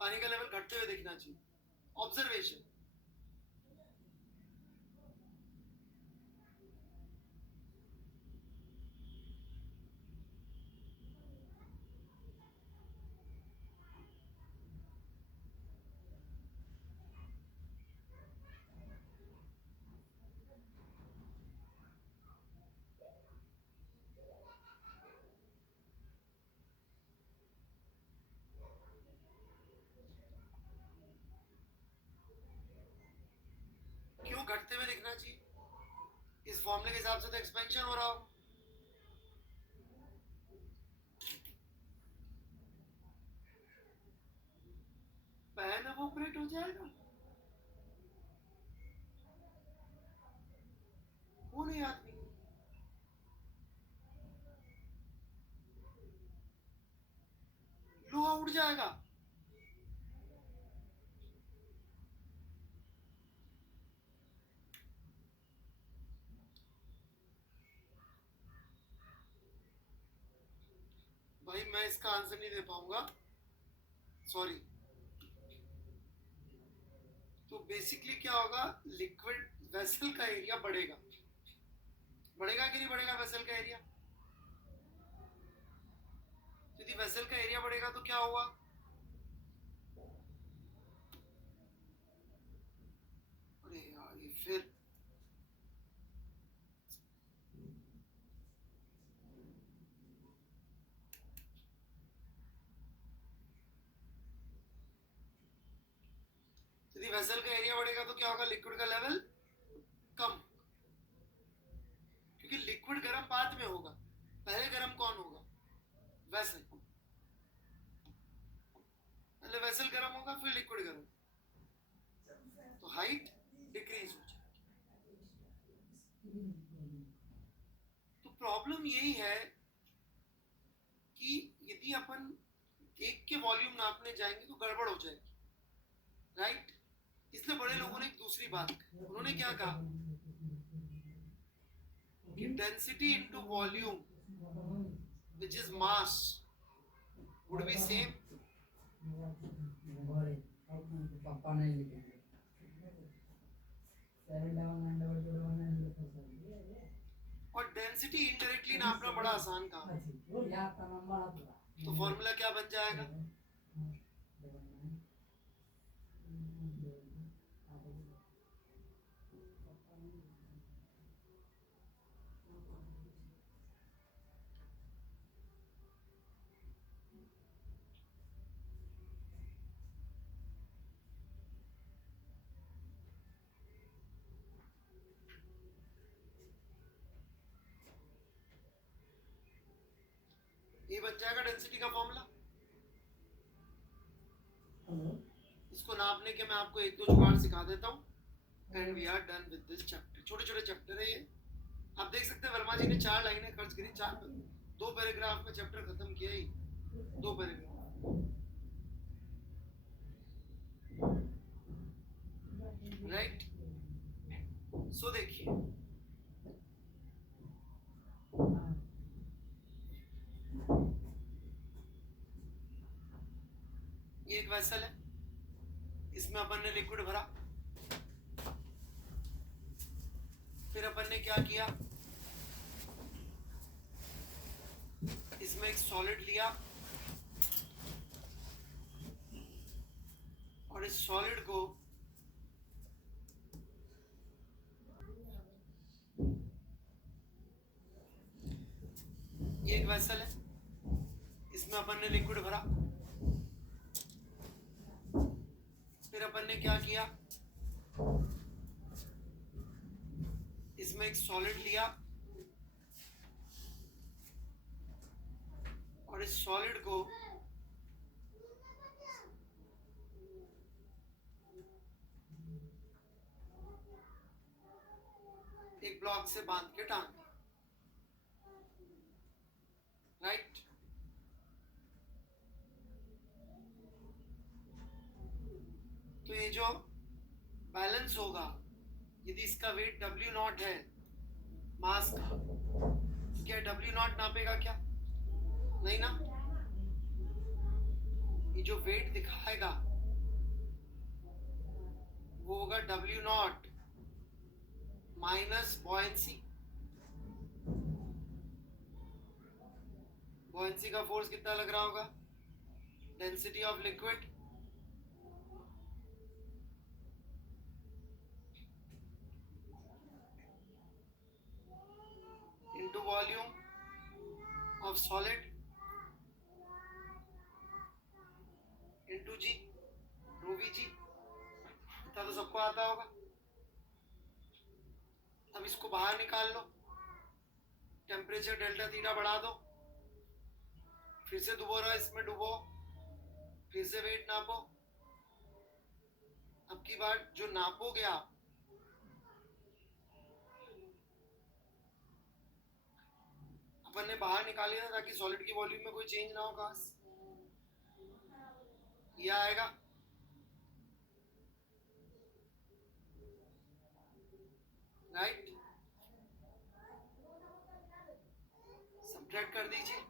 पानी का लेवल घटते हुए दिखना चाहिए? ऑब्जर्वेशन। क्यों घटते हुए दिखना चाहिए? इस फॉर्मूले के हिसाब से तो एक्सपेंशन हो रहा हो। पैन एवोपरेट हो जाएगा, वो नहीं आदमी। जाएगा। भाई मैं इसका आंसर नहीं दे पाऊंगा, सॉरी। तो बेसिकली क्या होगा, लिक्विड वेसल का एरिया बढ़ेगा। बढ़ेगा कि नहीं बढ़ेगा वेसल का एरिया? यदि वेसल का एरिया बढ़ेगा तो क्या होगा? अरे यार ये फिर यदि वेसल का एरिया बढ़ेगा तो क्या होगा, लिक्विड का लेवल कम, क्योंकि लिक्विड गर्म बाद में होगा, पहले गर्म कौन होगा, वेसल। पहले वेसल गर्म होगा फिर लिक्विड गर्म, तो हाइट डिक्रीज हो जाएगी। तो प्रॉब्लम यही है कि यदि अपन देख के वॉल्यूम नापने जाएंगे तो गड़बड़ हो जाएगी, राइट? इसलिए बड़े लोगों ने एक दूसरी बात कही, उन्होंने क्या कहा कि density into volume which is mass would be same। और डेंसिटी इनडायरेक्टली नापना बड़ा आसान काम है। तो फॉर्मूला क्या बन जाएगा, ये बन जाएगा डेंसिटी का फॉर्मूला। इसको नापने के मैं आपको एक दो जुगाड़ सिखा देता हूँ, and we are done with this chapter. छोटे छोटे चैप्टर है ये, आप देख सकते हैं वर्मा जी ने 4 लाइनें खर्च करी, 2 पैराग्राफ में चैप्टर खत्म किया ही, 2 पैराग्राफ। राइट? सो देखिए, ये एक वेसल है, इसमें अपन ने लिक्विड भरा, फिर अपन ने क्या किया, इसमें एक सॉलिड लिया और इस सॉलिड को ये एक वेसल है, इसमें अपन ने लिक्विड भरा, फिर अपन ने क्या किया, इसमें एक सॉलिड लिया और इस सॉलिड को एक ब्लॉक से बांध के टांग दिया। राइट? तो ये जो बैलेंस होगा, यदि इसका वेट W0 है मास का, क्या W0 नापेगा क्या? नहीं ना। ये जो वेट दिखाएगा वो होगा W0 माइनस बॉयंसी। बॉयंसी का फोर्स कितना लग रहा होगा, density of liquid into volume of solid into G, rho Vg। इतना तो सबको आता होगा। अब इसको बाहर निकाल लो, टेम्परेचर डेल्टा थीटा बढ़ा दो, फिर से दोबारा इसमें डुबो, फिर से वेट नापो। अब की बार जो नापोगे आप, अपन ने बाहर निकाल लिया ताकि सॉलिड की वॉल्यूम में कोई चेंज ना हो। खास ये आएगा, राइट। सब्ट्रैक्ट कर दीजिए,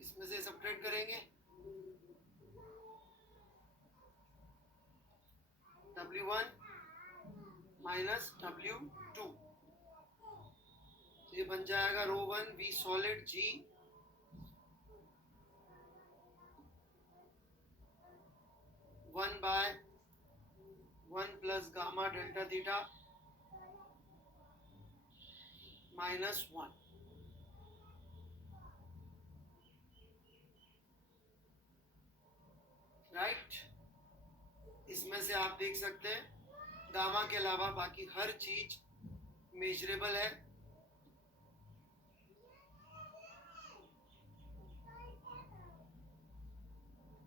इसमें से सब्ट्रैक्ट करेंगे, W1 माइनस W2, ये बन जाएगा rho 1 V solid G 1 by 1 plus gamma delta theta minus 1, right. इसमें से आप देख सकते हैं गामा के अलावा बाकी हर चीज मेजरेबल है।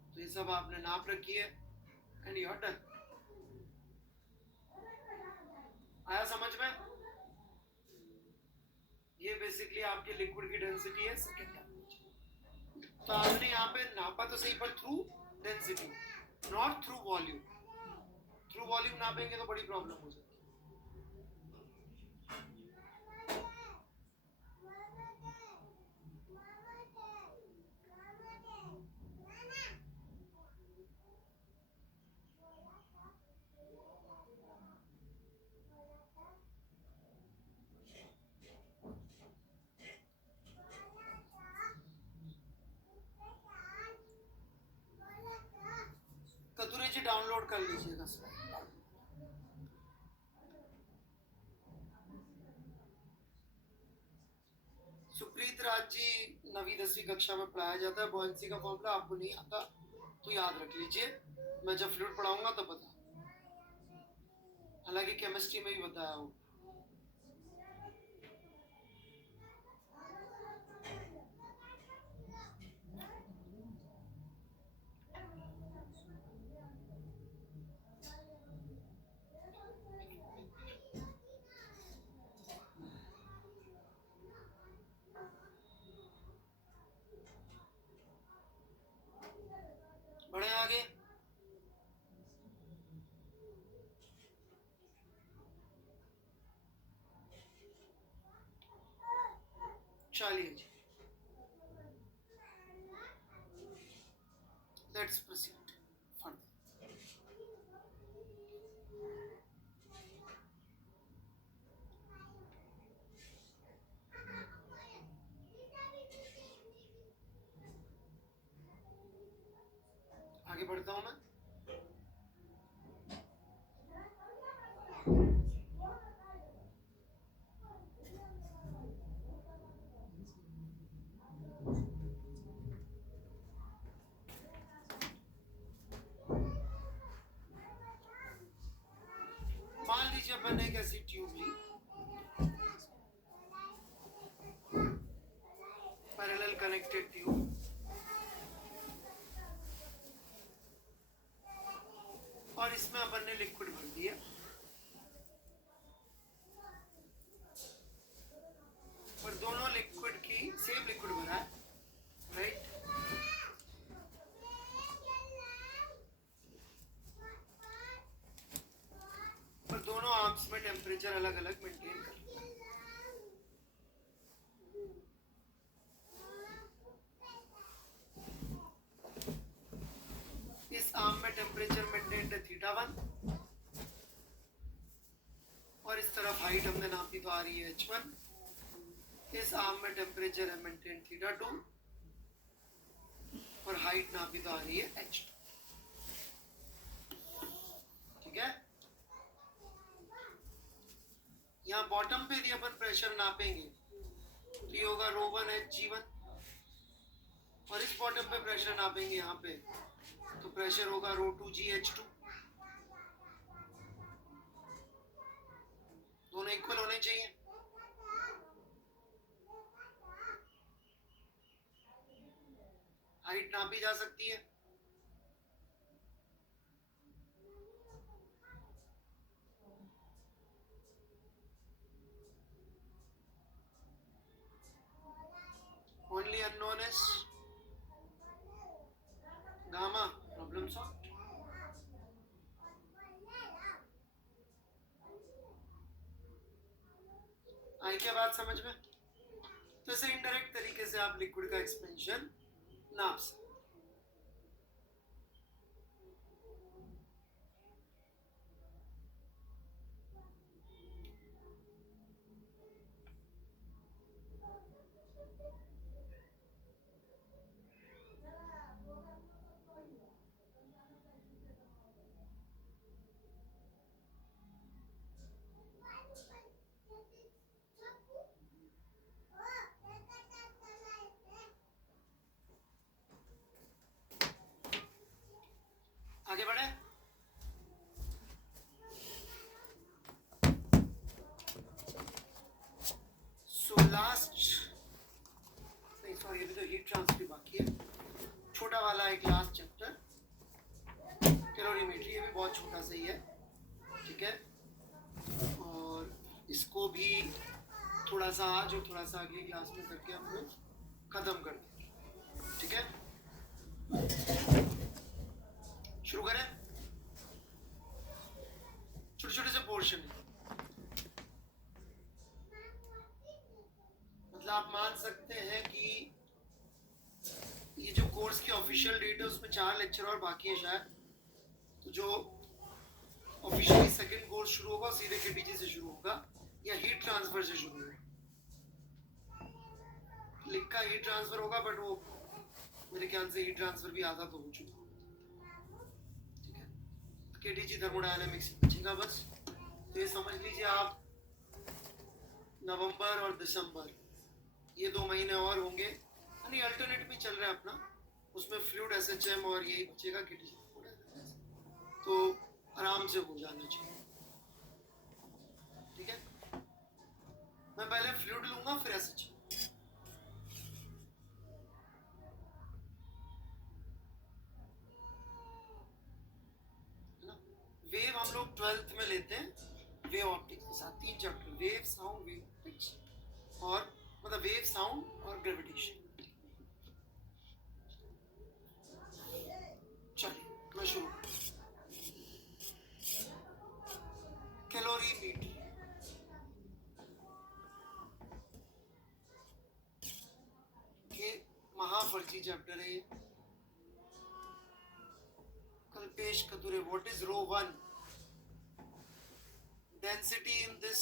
तो ये सब आपने नाप रखी है एंड यू आर डन। आया समझ में? ये बेसिकली आपकी लिक्विड की डेंसिटी है सेकेंड टेम्परेचर। तो आपने यहाँ पे नापा तो सही, पर through density not through volume. Through volume नापेंगे तो बड़ी प्रॉब्लम हो जाएगी। कतुरे जी डाउनलोड कर लीजिएगा सर। सुप्रीत राज जी 9वीं 10वीं कक्षा में पढ़ाया जाता है बॉयंसी का फॉर्मूला, आपको नहीं आता तो याद रख लीजिए, मैं जब फ्लूइड पढ़ाऊंगा तो बता, हालांकि केमिस्ट्री में ही बताया हूँ। बढ़े आगे। चलिए जी, लेट्स प्रोसीड फर्दर। आगे बढ़ता हूं मैं। मान लीजिए अपन ने एक ऐसी ट्यूब ली, पैरेलल कनेक्टेड ट्यूब, और इसमें अपन ने लिक्विड भर दिया। और दोनों लिक्विड की सेम लिक्विड भरा है, राइट। और दोनों आर्म्स में टेम्परेचर अलग अलग मेंटेन कर लिया। इस आर्म में टेम्परेचर मेंटेन है θ1, और इस तरफ हाइट हमने नापी तो आ रही है h1। इस आर्म में टेम्परेचर है मेंटेन θ2, और हाइट नापी तो आ रही है h2। ठीक है। यहाँ बॉटम पे यदि अपन प्रेशर नापेंगे तो ये होगा ρ1 Hg1, और इस बॉटम पे प्रेशर नापेंगे यहाँ पे तो प्रेशर होगा ρ2 GH2। दोनों इक्वल होने चाहिए। हाइट नापी जा सकती है। only unknown is gamma. Problem solved. आई क्या बात समझ में? तो इसे इनडायरेक्ट तरीके से आप लिक्विड का एक्सपेंशन नाप सकते। आगे बढ़े। सो लास्ट नहीं सॉरी अभी तो हीट ट्रांसफर बाकी है। छोटा वाला एक लास्ट चैप्टर कैलोरीमेट्री, ये भी बहुत छोटा सा ही है, ठीक है। और इसको भी थोड़ा सा आज और थोड़ा सा अगली क्लास में करके हम लोग खत्म कर देंगे, ठीक है। शुरू करें। छोटे छोटे से पोर्शन है, मतलब आप मान सकते हैं कि ये जो कोर्स की ऑफिशियल डेट है उसमें 4 लेक्चर और बाकी है शायद। तो जो ऑफिशियली सेकंड कोर्स शुरू होगा सीधे केटीजी से शुरू होगा या हीट ट्रांसफर से शुरू होगा। लिखा हीट ट्रांसफर होगा बट वो मेरे ख्याल से हीट ट्रांसफर भी आधा तो हो चुका, ठीक है। केटीजी थर्मोडायनामिक्स बचेगा बस। तो ये समझ लीजिए आप नवंबर और दिसंबर ये 2 महीने और होंगे, यानी अल्टरनेट भी चल रहा है अपना, उसमें फ्लूइड एसएचएम और यही बचेगा केटीजी, तो आराम से हो जाना चाहिए, ठीक है। मैं पहले फ्लूइड लूंगा फिर एसएचएम। वेव हम लोग 12th में लेते हैं, वेव ऑप्टिक्स के साथ 3 chapter, wave sound wave optics और मतलब वेव साउंड और ग्रेविटेशन। चलिए मैं शुरू करता हूं। कैलोरीमेट्री, ये महाफर्जी चैप्टर है। Kalpesh Kature, what is row 1? Density in this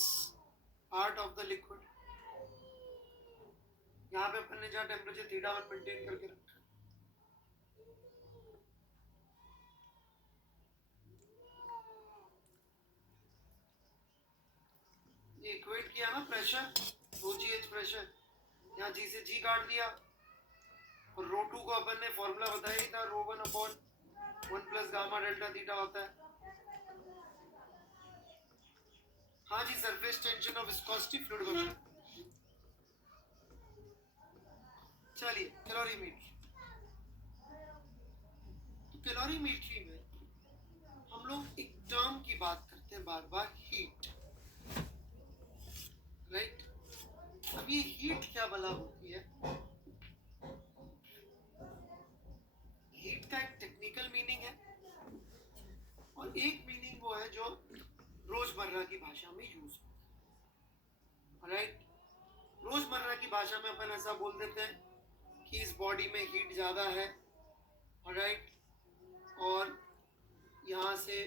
part of the liquid. यहाँ पे अपन ने जहाँ टेम्परेचर θ1 मेंटेन करके रखा है, ये इक्वेट किया ना प्रेशर, OGH प्रेशर, यहाँ G से G काट दिया और रो 2 को अपन ने फॉर्मूला बताया ही था, रो 1 upon 1 plus gamma delta theta होता है। हाँ जी, सरफेस टेंशन और विस्कोसिटी फ्लूइड कोएफिशिएंट। चलिए कैलोरीमेट्री, तो कैलोरीमेट्री में हम लोग एक टर्म की बात करते हैं बार बार, हीट, राइट। अब ये हीट क्या भला होती है? हीट का एक टेक्निकल मीनिंग है और एक मीनिंग वो है जो रोजमर्रा की भाषा में यूज होता है, राइट। रोजमर्रा की भाषा में अपन ऐसा बोल देते हैं कि इस बॉडी में हीट ज्यादा है, राइट, और यहाँ से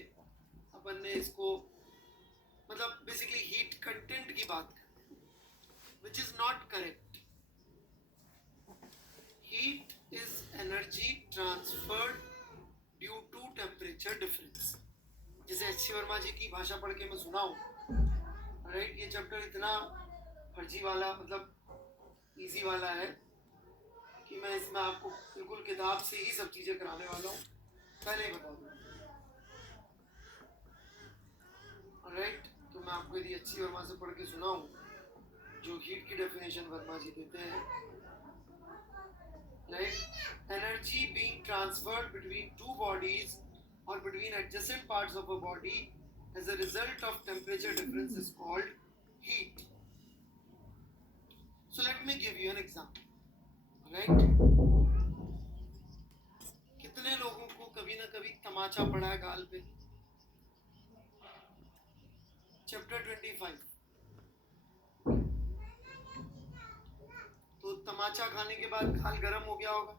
अपन ने इसको मतलब बेसिकली हीट कंटेंट की बात करते हैं, which is not correct. Heat is energy transferred due to temperature difference। जैसे एच.सी. वर्मा जी की भाषा पढ़ के मैं सुना हूँ, राइट। ये चैप्टर इतना फर्जी वाला मतलब इजी वाला है कि मैं इसमें आपको बिल्कुल किताब से ही सब चीजें कराने वाला हूँ, पहले ही बता दूँ, राइट। तो मैं आपको यदि एच.सी. वर्मा से पढ़ के सुनाऊँ जो हीट की डेफिनेशन वर्मा जी देते हैं, right? Energy being transferred between two bodies or between adjacent parts of a body as a result of temperature difference is called heat. So let me give you an example. Right? कितने लोगों को कभी ना कभी तमाचा पड़ा है गाल पे? चैप्टर 25। तो तमाचा खाने के बाद गाल गर्म हो गया होगा।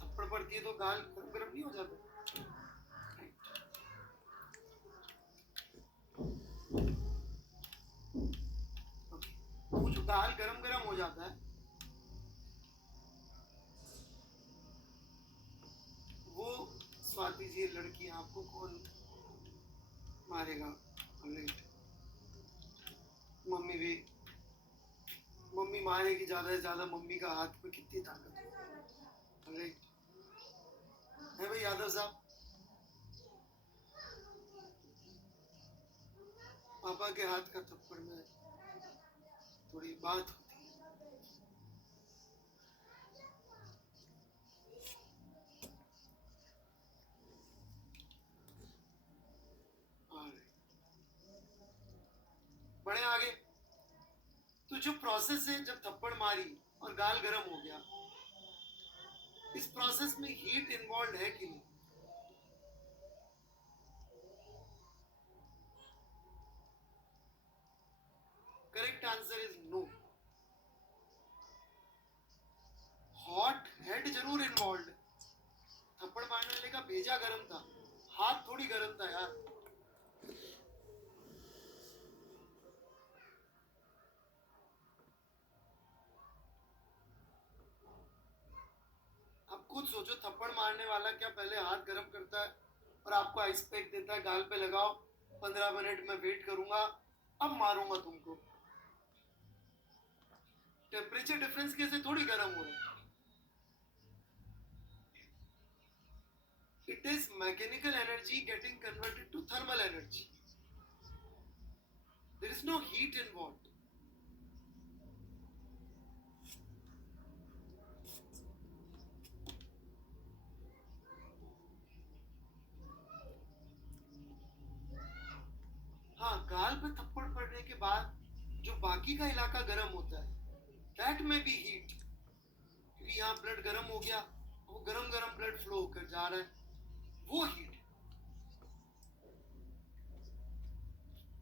थप्पड़ पड़ती है तो गाल गर्म गर्म नहीं हो जाता? तो जो गाल गरम गरम हो जाता है वो, स्वाति जी लड़की आपको कौन मारेगा? राइट, मम्मी भी। मम्मी मारेगी ज्यादा से ज्यादा, मम्मी का हाथ में कितनी ताकत है? राइट है भाई यादव साहब? पापा के हाथ का थप्पड़ में थोड़ी बात होती है। बढ़े आगे। तो जो प्रोसेस है, जब थप्पड़ मारी और गाल गर्म हो गया, इस प्रोसेस में हीट इन्वॉल्व है कि नहीं? Correct answer is no. Hot head जरूर इन्वॉल्व। थप्पड़ मारने वाले का भेजा गर्म था, हाथ थोड़ी गर्म था यार। आप खुद सोचो, थप्पड़ मारने वाला क्या पहले हाथ गर्म करता है और आपको आइस पैक देता है, गाल पे लगाओ, 15 मिनट में वेट करूंगा, अब मारूंगा तुमको? टेम्परेचर डिफरेंस कैसे थोड़ी गर्म हो रहा है? It is mechanical energy getting converted to thermal energy. There is no heat involved. हाँ, गाल पे थप्पड़ पड़ने के बाद जो बाकी का इलाका गर्म होता है, that may be heat, क्योंकि यहाँ ब्लड गर्म हो गया, वो गर्म गर्म ब्लड फ्लो होकर जा रहा है, वो हीट।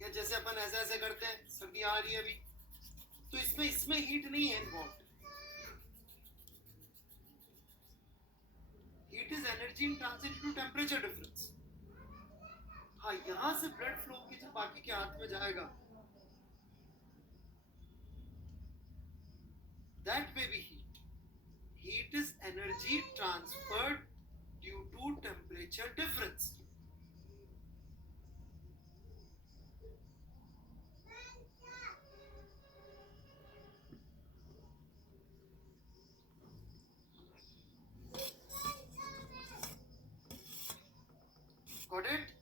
या जैसे अपन ऐसे ऐसे करते हैं, सर्दी आ रही है अभी, तो इसमें हीट नहीं है involve. Heat is energy in transit to temperature difference. हाँ, यहां से ब्लड फ्लो की जब बाकी के हाथ में जाएगा, that may be heat. Heat is energy transferred due to temperature difference. Got it?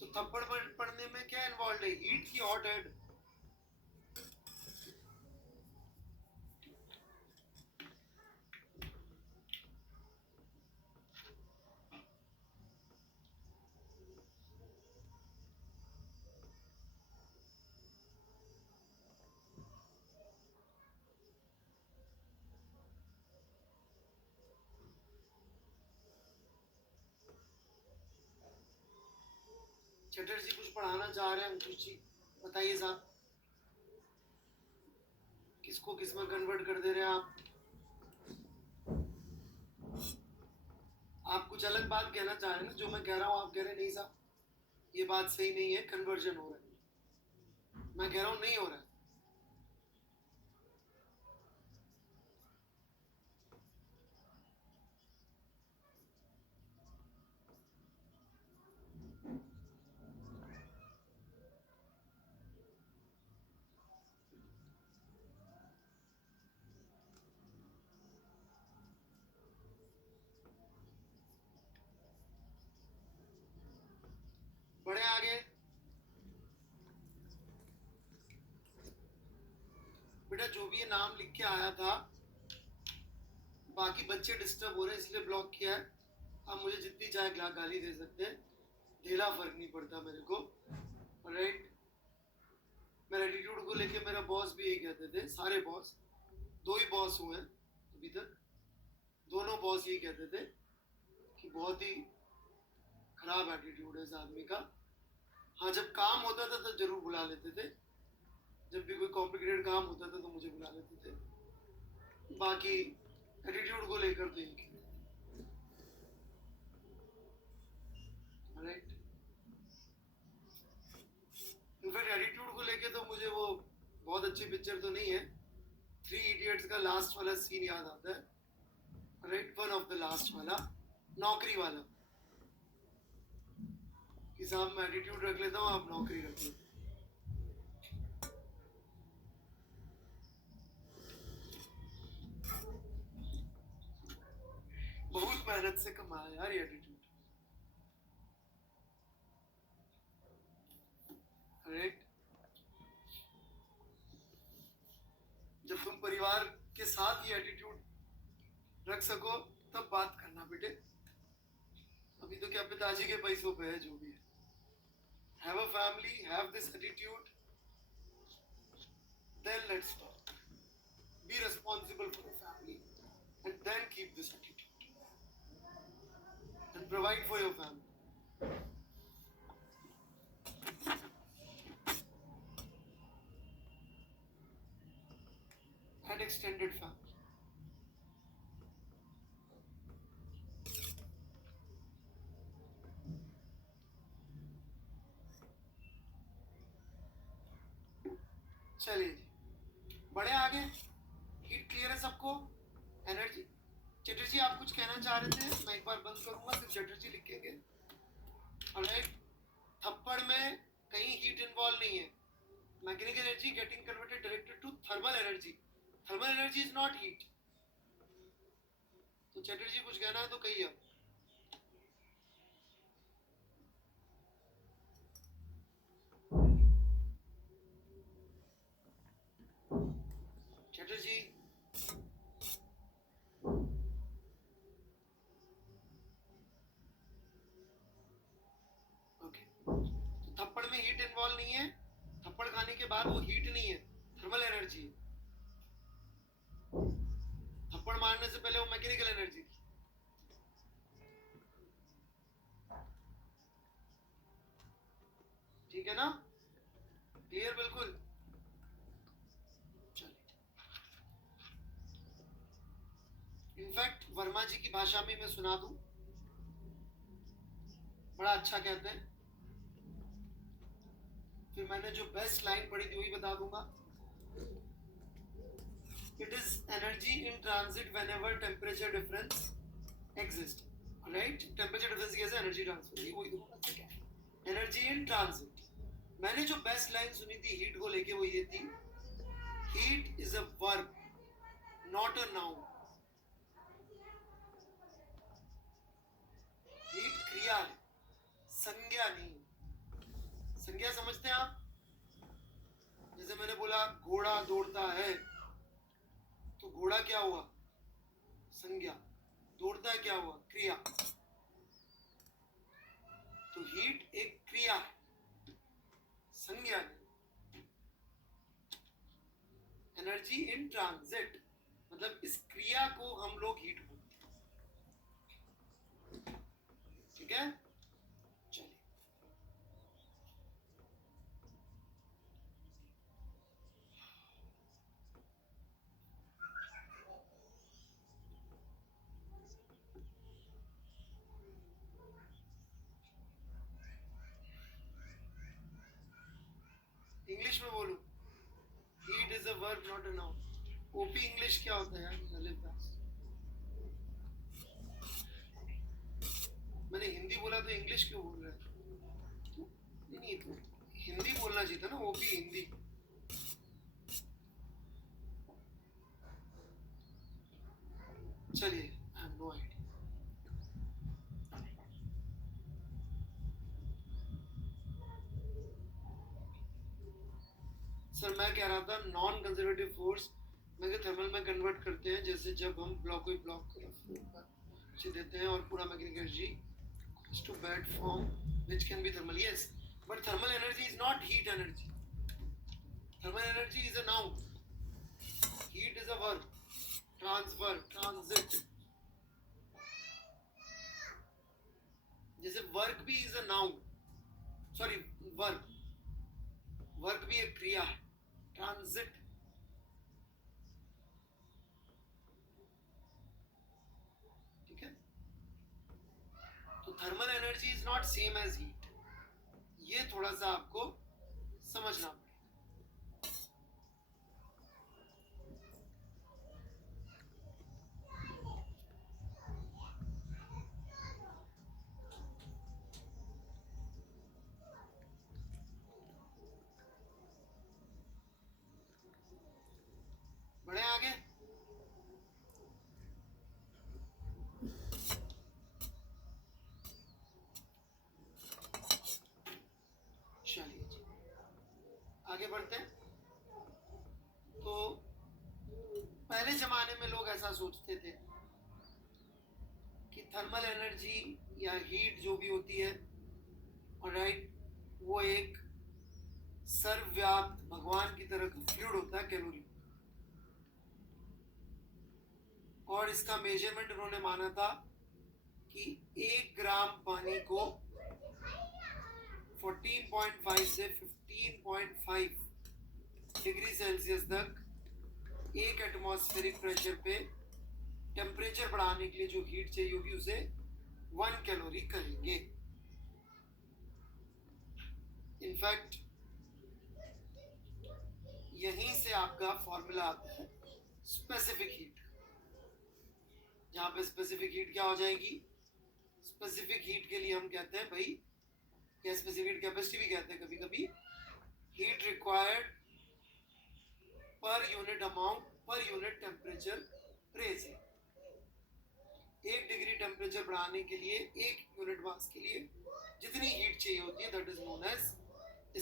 तो थप्पड़ पड़ने में क्या इन्वॉल्व है, हीट की हॉट हेड? चटर्जी कुछ पढ़ाना चाह रहे हैं, अंकुश जी बताइए साहब, किसको किस में कन्वर्ट कर दे रहे हैं आप कुछ अलग बात कहना चाह रहे हैं ना, जो मैं कह रहा हूँ आप कह रहे हैं नहीं साहब ये बात सही नहीं है, कन्वर्जन हो रहा है। मैं कह रहा हूँ नहीं हो रहा है। बढ़े आगे। बेटा जो भी ये नाम लिख के आया था, बाकी बच्चे डिस्टर्ब हो रहे हैं इसलिए ब्लॉक किया है। आप मुझे जितनी चाहे गाली दे सकते हैं, ढेला फर्क नहीं पड़ता मेरे को। राइट, मेरे एटीट्यूड को लेके मेरा बॉस भी यही कहते थे, सारे बॉस, 2 ही बॉस हुए हैं अभी तक, दोनों बॉस यही कहते थे कि बहुत ही खराब एटीट्यूड है इस आदमी का। हाँ, जब काम होता था तो जरूर बुला लेते थे, जब भी कोई कॉम्प्लिकेटेड काम होता था तो मुझे बुला लेते थे, बाकी एटीट्यूड को लेकर तो यही कहते थे। राइट, इनफैक्ट एटीट्यूड को लेके तो मुझे वो बहुत अच्छी पिक्चर तो नहीं है, 3 इडियट्स का लास्ट वाला सीन याद आता है। Right, one of the last वाला, नौकरी वाला, कि साहब मैं एटीट्यूड रख लेता हूँ, आप नौकरी रख लो। बहुत मेहनत से कमाया यार ये एटीट्यूड। राइट, जब तुम परिवार के साथ ये एटीट्यूड रख सको तब बात करना बेटे, अभी तो क्या पिताजी के पैसों पे है जो भी है। Have a family, have this attitude, then let's talk. Be responsible for the family and then keep this attitude and provide for your family. And extended family. चलिए जी, बड़े आगे, हीट क्लियर है सबको? एनर्जी, चटर्जी आप कुछ कहना चाह रहे थे? मैं एक बार बंद करूंगा, सिर्फ चटर्जी लिखेंगे। ऑलराइट, थप्पड़ में कहीं हीट इन्वॉल्व नहीं है। Mechanical energy getting converted directed to thermal energy, thermal energy is not heat. तो चटर्जी कुछ कहना है तो कहिए आप। चटर्जी, ओके, तो थप्पड़ में हीट इन्वॉल्व नहीं है, थप्पड़ खाने के बाद वो हीट नहीं है, थर्मल एनर्जी है। थप्पड़ मारने से पहले वो मैकेनिकल एनर्जी थी। ठीक है ना? क्लियर बिल्कुल? इनफैक्ट वर्मा जी की भाषा में मैं सुना दूं, बड़ा अच्छा कहते हैं। फिर मैंने जो बेस्ट लाइन पढ़ी थी वही बता दूंगा। It is energy in transit whenever temperature difference exists. Right? Temperature difference कैसे एनर्जी ट्रांसफर, ये वही दूंगा। क्या एनर्जी इन ट्रांजिट। मैंने जो बेस्ट लाइन सुनी थी हीट को लेके वो ये थी, heat is a verb not a noun. Heat क्रिया है, संज्ञा नहीं। संज्ञा समझते हैं आप? जैसे मैंने बोला घोड़ा दौड़ता है, तो घोड़ा क्या हुआ? संज्ञा। दौड़ता है क्या हुआ? क्रिया। तो हीट एक क्रिया है, संज्ञा नहीं। एनर्जी इन ट्रांजिट मतलब इस क्रिया को हम लोग हीट बोलते हैं। ठीक है, चलिए। इंग्लिश में बोलूं, heat is a verb not a noun. OP English क्या होता है यार? मैंने हिंदी बोला तो इंग्लिश क्यों बोल रहा है? नहीं, तो हिंदी बोलना चाहिए था ना, ओपी हिंदी। चलिए, I have no idea. Sir मैं कह रहा था नॉन कंजर्वेटिव फोर्स मैं थर्मल में कन्वर्ट करते हैं, जैसे जब हम ब्लॉक कोई ब्लॉक देते हैं और पूरा mechanical energy to bed form which can be thermal, yes, but thermal energy is not heat energy. Thermal energy is a noun. Heat is a verb. Transfer, transit. जैसे work भी is a noun. Sorry, verb. Work भी एक क्रिया है. Transit. ठीक है? तो thermal energy is not same as heat. ये थोड़ा सा आपको समझना पड़ेगा. बढ़े आगे. चलिए जी, आगे बढ़ते हैं. तो पहले जमाने में लोग ऐसा सोचते थे कि थर्मल एनर्जी या हीट जो भी होती है, ऑलराइट, वो एक सर्वव्याप्त भगवान की तरह का फ्लूइड होता है, कैलोरी. और इसका मेजरमेंट उन्होंने माना था कि 1 ग्राम पानी को 14.5 से 15.5 डिग्री सेल्सियस तक एक एटमॉस्फेरिक प्रेशर पे टेम्परेचर बढ़ाने के लिए जो हीट चाहिए होगी उसे 1 कैलोरी करेंगे. इनफैक्ट यहीं से आपका फॉर्मूला आता है स्पेसिफिक हीट, जहां पे स्पेसिफिक हीट क्या हो जाएगी. स्पेसिफिक हीट के लिए हम कहते हैं भाई, या स्पेसिफिक कैपेसिटी भी कहते हैं कभी कभी, हीट रिक्वायर्ड पर यूनिट अमाउंट पर यूनिट टेम्परेचर रेज है. 1 डिग्री टेम्परेचर बढ़ाने के लिए 1 यूनिट मास के लिए जितनी हीट चाहिए होती है, that is known as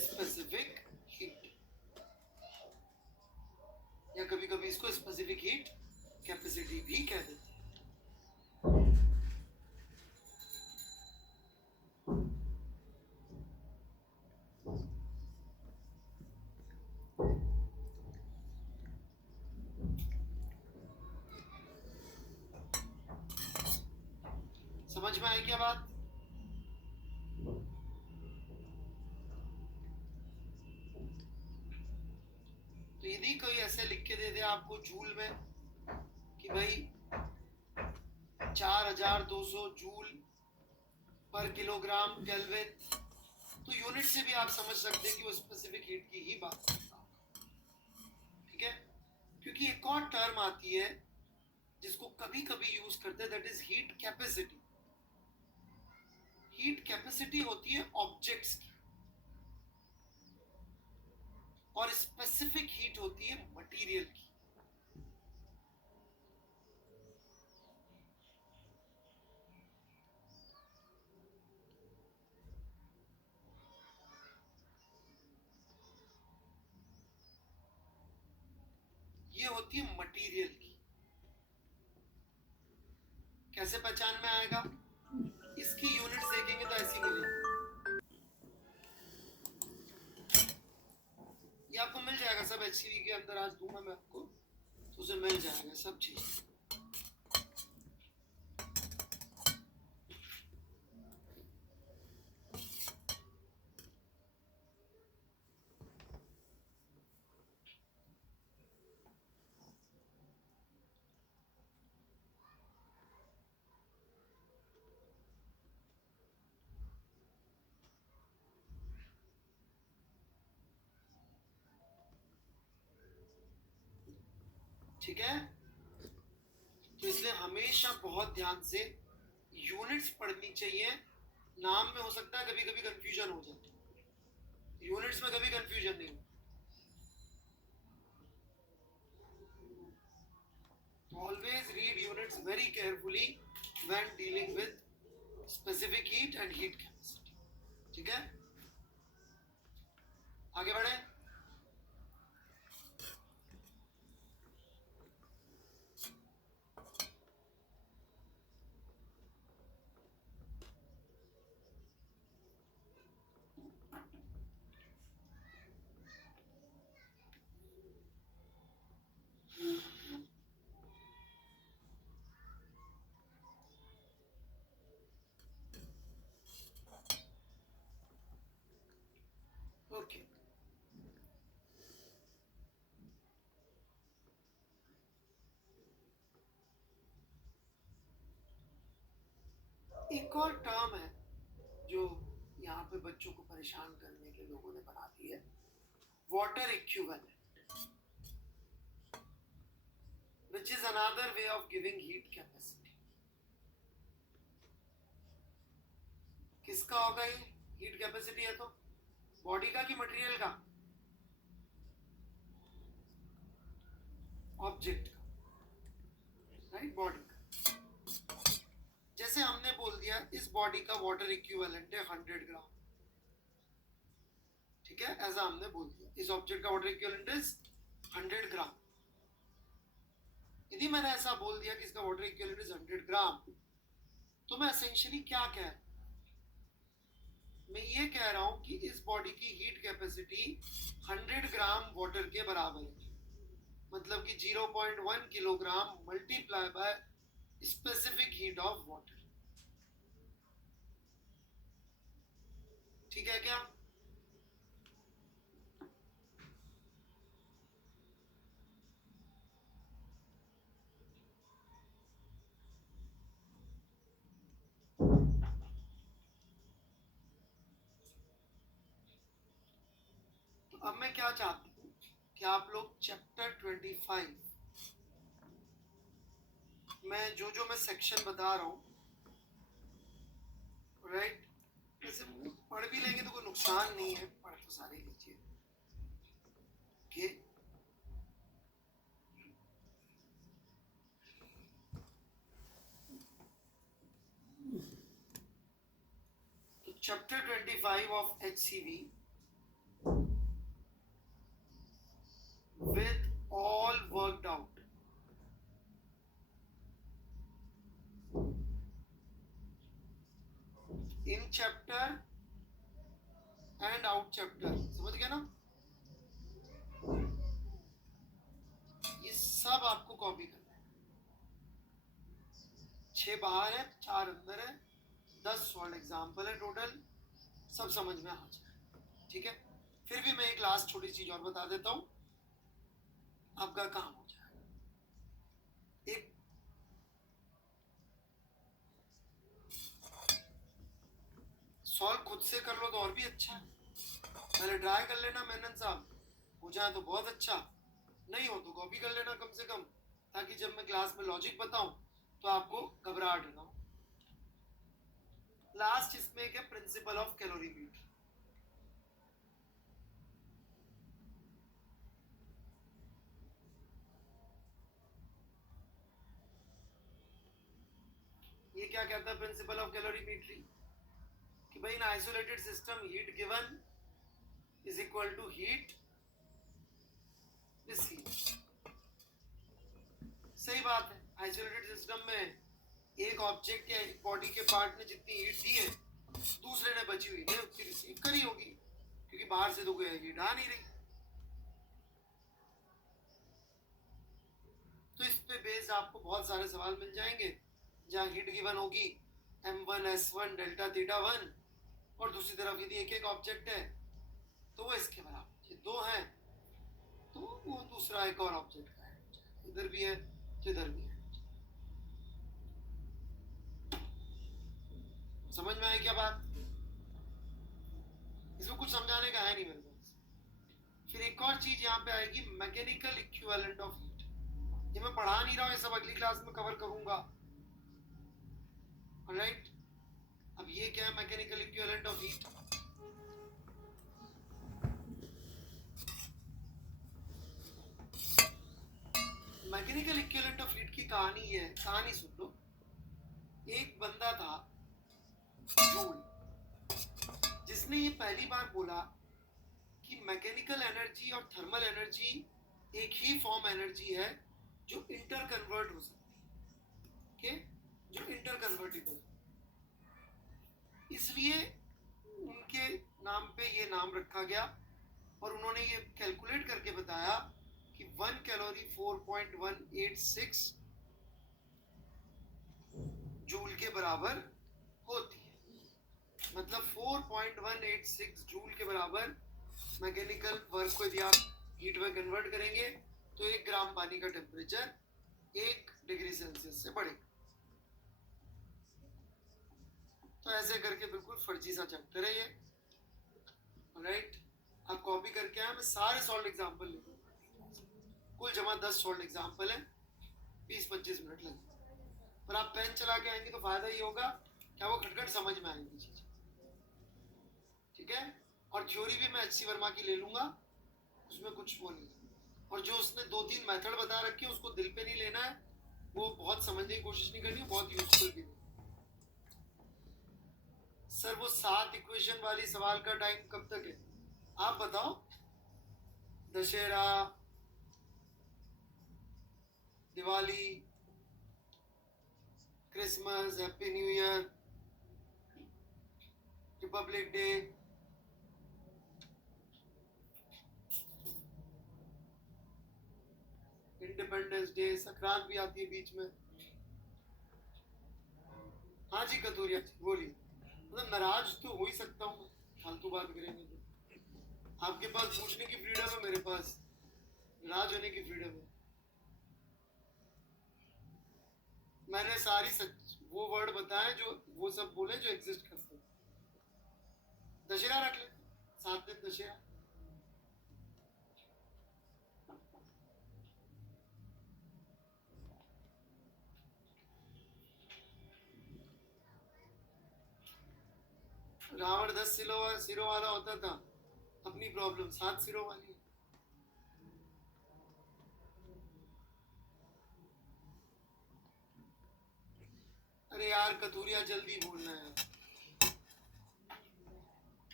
specific heat, या कभी कभी इसको स्पेसिफिक हीट कैपेसिटी भी कह देते हैं. समझ में आई क्या बात? तो यदि कोई ऐसे लिख के दे दे आपको जूल में कि भाई 4200 जूल पर किलोग्राम केल्विन, तो यूनिट से भी आप समझ सकते हैं कि वो स्पेसिफिक हीट की ही बात करता है. ठीक है? क्योंकि एक और टर्म आती है जिसको कभी कभी यूज करते हैं, that is heat capacity. Heat capacity होती है ऑब्जेक्ट्स की, और स्पेसिफिक हीट होती है मटेरियल की. ये होती है मटेरियल की. कैसे पहचान में आएगा? इसकी यूनिट्स देखेंगे तो ऐसी मिलेगी. ये आपको मिल जाएगा सब HCV के अंदर, आज दूंगा मैं आपको, तो उसे मिल जाएगा सब चीज. ठीक है? तो इसलिए हमेशा बहुत ध्यान से यूनिट्स पढ़नी चाहिए. नाम में हो सकता है कभी कभी कंफ्यूजन हो जाए, यूनिट्स में कभी कंफ्यूजन नहीं. Always read units very carefully when dealing with specific heat and heat capacity. ठीक है? आगे बढ़े. ओके, एक और टर्म है जो यहाँ पे बच्चों को परेशान करने के लोगों ने बना दी है, water equivalent, which is another way of giving heat capacity. किसका होगा ये हीट कैपेसिटी? है तो बॉडी का कि मटेरियल का? ऑब्जेक्ट का, राइट, बॉडी का। जैसे हमने बोल दिया इस बॉडी का वाटर इक्विवेलेंट है 100 ग्राम, ठीक है, ऐसा हमने बोल दिया इस ऑब्जेक्ट का वाटर इक्विवेलेंट इज 100 ग्राम। यदि मैंने ऐसा बोल दिया कि इसका वाटर इक्विवेलेंट इज 100 ग्राम, तो मैं एसेंशियली क्या कह रहा हूं? मैं ये कह रहा हूं कि इस बॉडी की हीट कैपेसिटी 100 ग्राम वाटर के बराबर है, मतलब कि 0.1 kilogram multiply by specific heat of water. ठीक है क्या? तो अब मैं क्या चाहता हूं कि आप लोग चैप्टर 25 में जो मैं सेक्शन बता रहा हूं, राइट, जैसे पढ़ भी लेंगे तो कोई नुकसान नहीं है, पढ़ तो सारे लीजिए, ओके। तो chapter 25 of HCV with all worked out, in chapter and out chapter, समझ गए ना? ये सब आपको कॉपी करना है। 6 बाहर है, 4 अंदर है, 10 सॉल्व एग्जाम्पल है टोटल, सब समझ में आ जाए, ठीक है। फिर भी मैं एक लास्ट छोटी चीज और बता देता हूं, आपका काम हो जाएगा। एक सॉल्व खुद से कर लो तो और भी अच्छा है, पहले ट्राई कर लेना मेनन साहब, हो जाए तो बहुत अच्छा, नहीं हो तो कॉपी कर लेना कम से कम, ताकि जब मैं क्लास में लॉजिक बताऊं तो आपको घबराहट ना हो। लास्ट इसमें एक है प्रिंसिपल ऑफ कैलोरीमीटर। ये क्या कहता है प्रिंसिपल ऑफ कैलोरीमेट्री? कि भाई in isolated system heat given is equal to heat receive. सही बात है, आइसोलेटेड सिस्टम में एक ऑब्जेक्ट या एक बॉडी के पार्ट ने जितनी हीट दी है, दूसरे ने बची हुई ने उतनी रिसीव करी होगी, क्योंकि बाहर से तो कोई हीट आ नहीं रही। तो इस पे बेस आपको बहुत सारे सवाल मिल जाएंगे, जहाँ हीट गिवन होगी m1 s1 डेल्टा थीटा 1, और दूसरी तरफ यदि एक एक ऑब्जेक्ट है तो वो इसके बराबर, ये 2 हैं तो वो दूसरा एक और ऑब्जेक्ट का है, इधर भी है तो इधर भी है। समझ में आई क्या बात? इसमें कुछ समझाने का है नहीं मेरे पास। फिर एक और चीज यहाँ पे आएगी, मैकेनिकल इक्विवेलेंट ऑफ हीट। ये मैं पढ़ा नहीं रहा हूँ, ये सब अगली क्लास में कवर करूंगा, राइट। अब ये क्या है mechanical equivalent of heat? Mechanical equivalent of heat की कहानी है, कहानी सुन लो। एक बंदा था जूल, जिसने ये पहली बार बोला कि मैकेनिकल एनर्जी और थर्मल एनर्जी एक ही फॉर्म एनर्जी है जो इंटर कन्वर्ट हो सकती है, okay? जो इंटर कन्वर्टिबल, इसलिए उनके नाम पे ये नाम रखा गया। और उन्होंने ये कैलकुलेट करके बताया कि 1 कैलोरी 4.186 जूल के बराबर होती है, मतलब 4.186 जूल के बराबर मैकेनिकल वर्क को यदि आप हीट में कन्वर्ट करेंगे तो 1 ग्राम पानी का टेम्परेचर 1 डिग्री सेल्सियस से बढ़ेगा। तो ऐसे करके बिल्कुल फर्जी सा चैप्टर है ये, राइट। आप कॉपी करके आए, मैं सारे सॉल्व एग्जाम्पल लिखूंगा, कुल जमा 10 सॉल्व एग्जाम्पल है, 20-25 मिनट लगेंगे। पर आप पेन चला के आएंगे तो फायदा ये होगा कि आपको खटखट समझ में आएंगी चीजें, ठीक है। और थ्योरी भी मैं HC वर्मा की ले लूंगा, उसमें कुछ वो नहीं। और जो उसने 2-3 मेथड बता रखी है उसको दिल पे नहीं लेना है, वो बहुत समझने की कोशिश नहीं करनी, बहुत यूजफुल भी नहीं। सर वो 7 इक्वेशन वाली सवाल का टाइम कब तक है आप बताओ? Dussehra, Diwali, Christmas, happy New Year, Republic Day, Independence Day, Sankrant भी आती है बीच में। हाँ जी कतूरिया जी बोलिए। मतलब नाराज तो हो ही सकता हूँ, फालतू बात करेंगे तो। आपके पास पूछने की फ्रीडम है, मेरे पास नाराज होने की फ्रीडम है। मैंने सारी सच वो वर्ड बताए जो वो सब बोले जो एग्जिस्ट करते हैं। दशहरा रख लेते, 7 दिन दशहरा। रावण 10 सिरों वाला होता था, अपनी प्रॉब्लम 7 सिरों वाली है। अरे यार कतूरिया जल्दी बोलना है।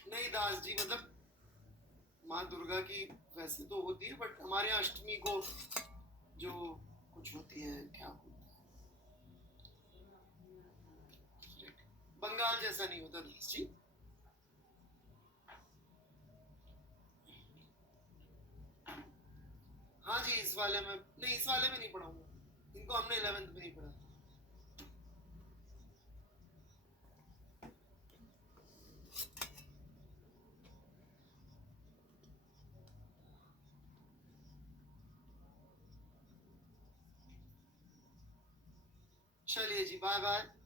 नहीं दास जी, मतलब माँ दुर्गा की वैसे तो होती है, बट हमारे यहाँ अष्टमी को जो कुछ होती है, क्या होता है, बंगाल जैसा नहीं होता दास जी। हाँ जी इस वाले में नहीं, इस वाले में नहीं पढ़ाऊंगा इनको, हमने 11th में नहीं पढ़ा। चलिए जी बाय बाय।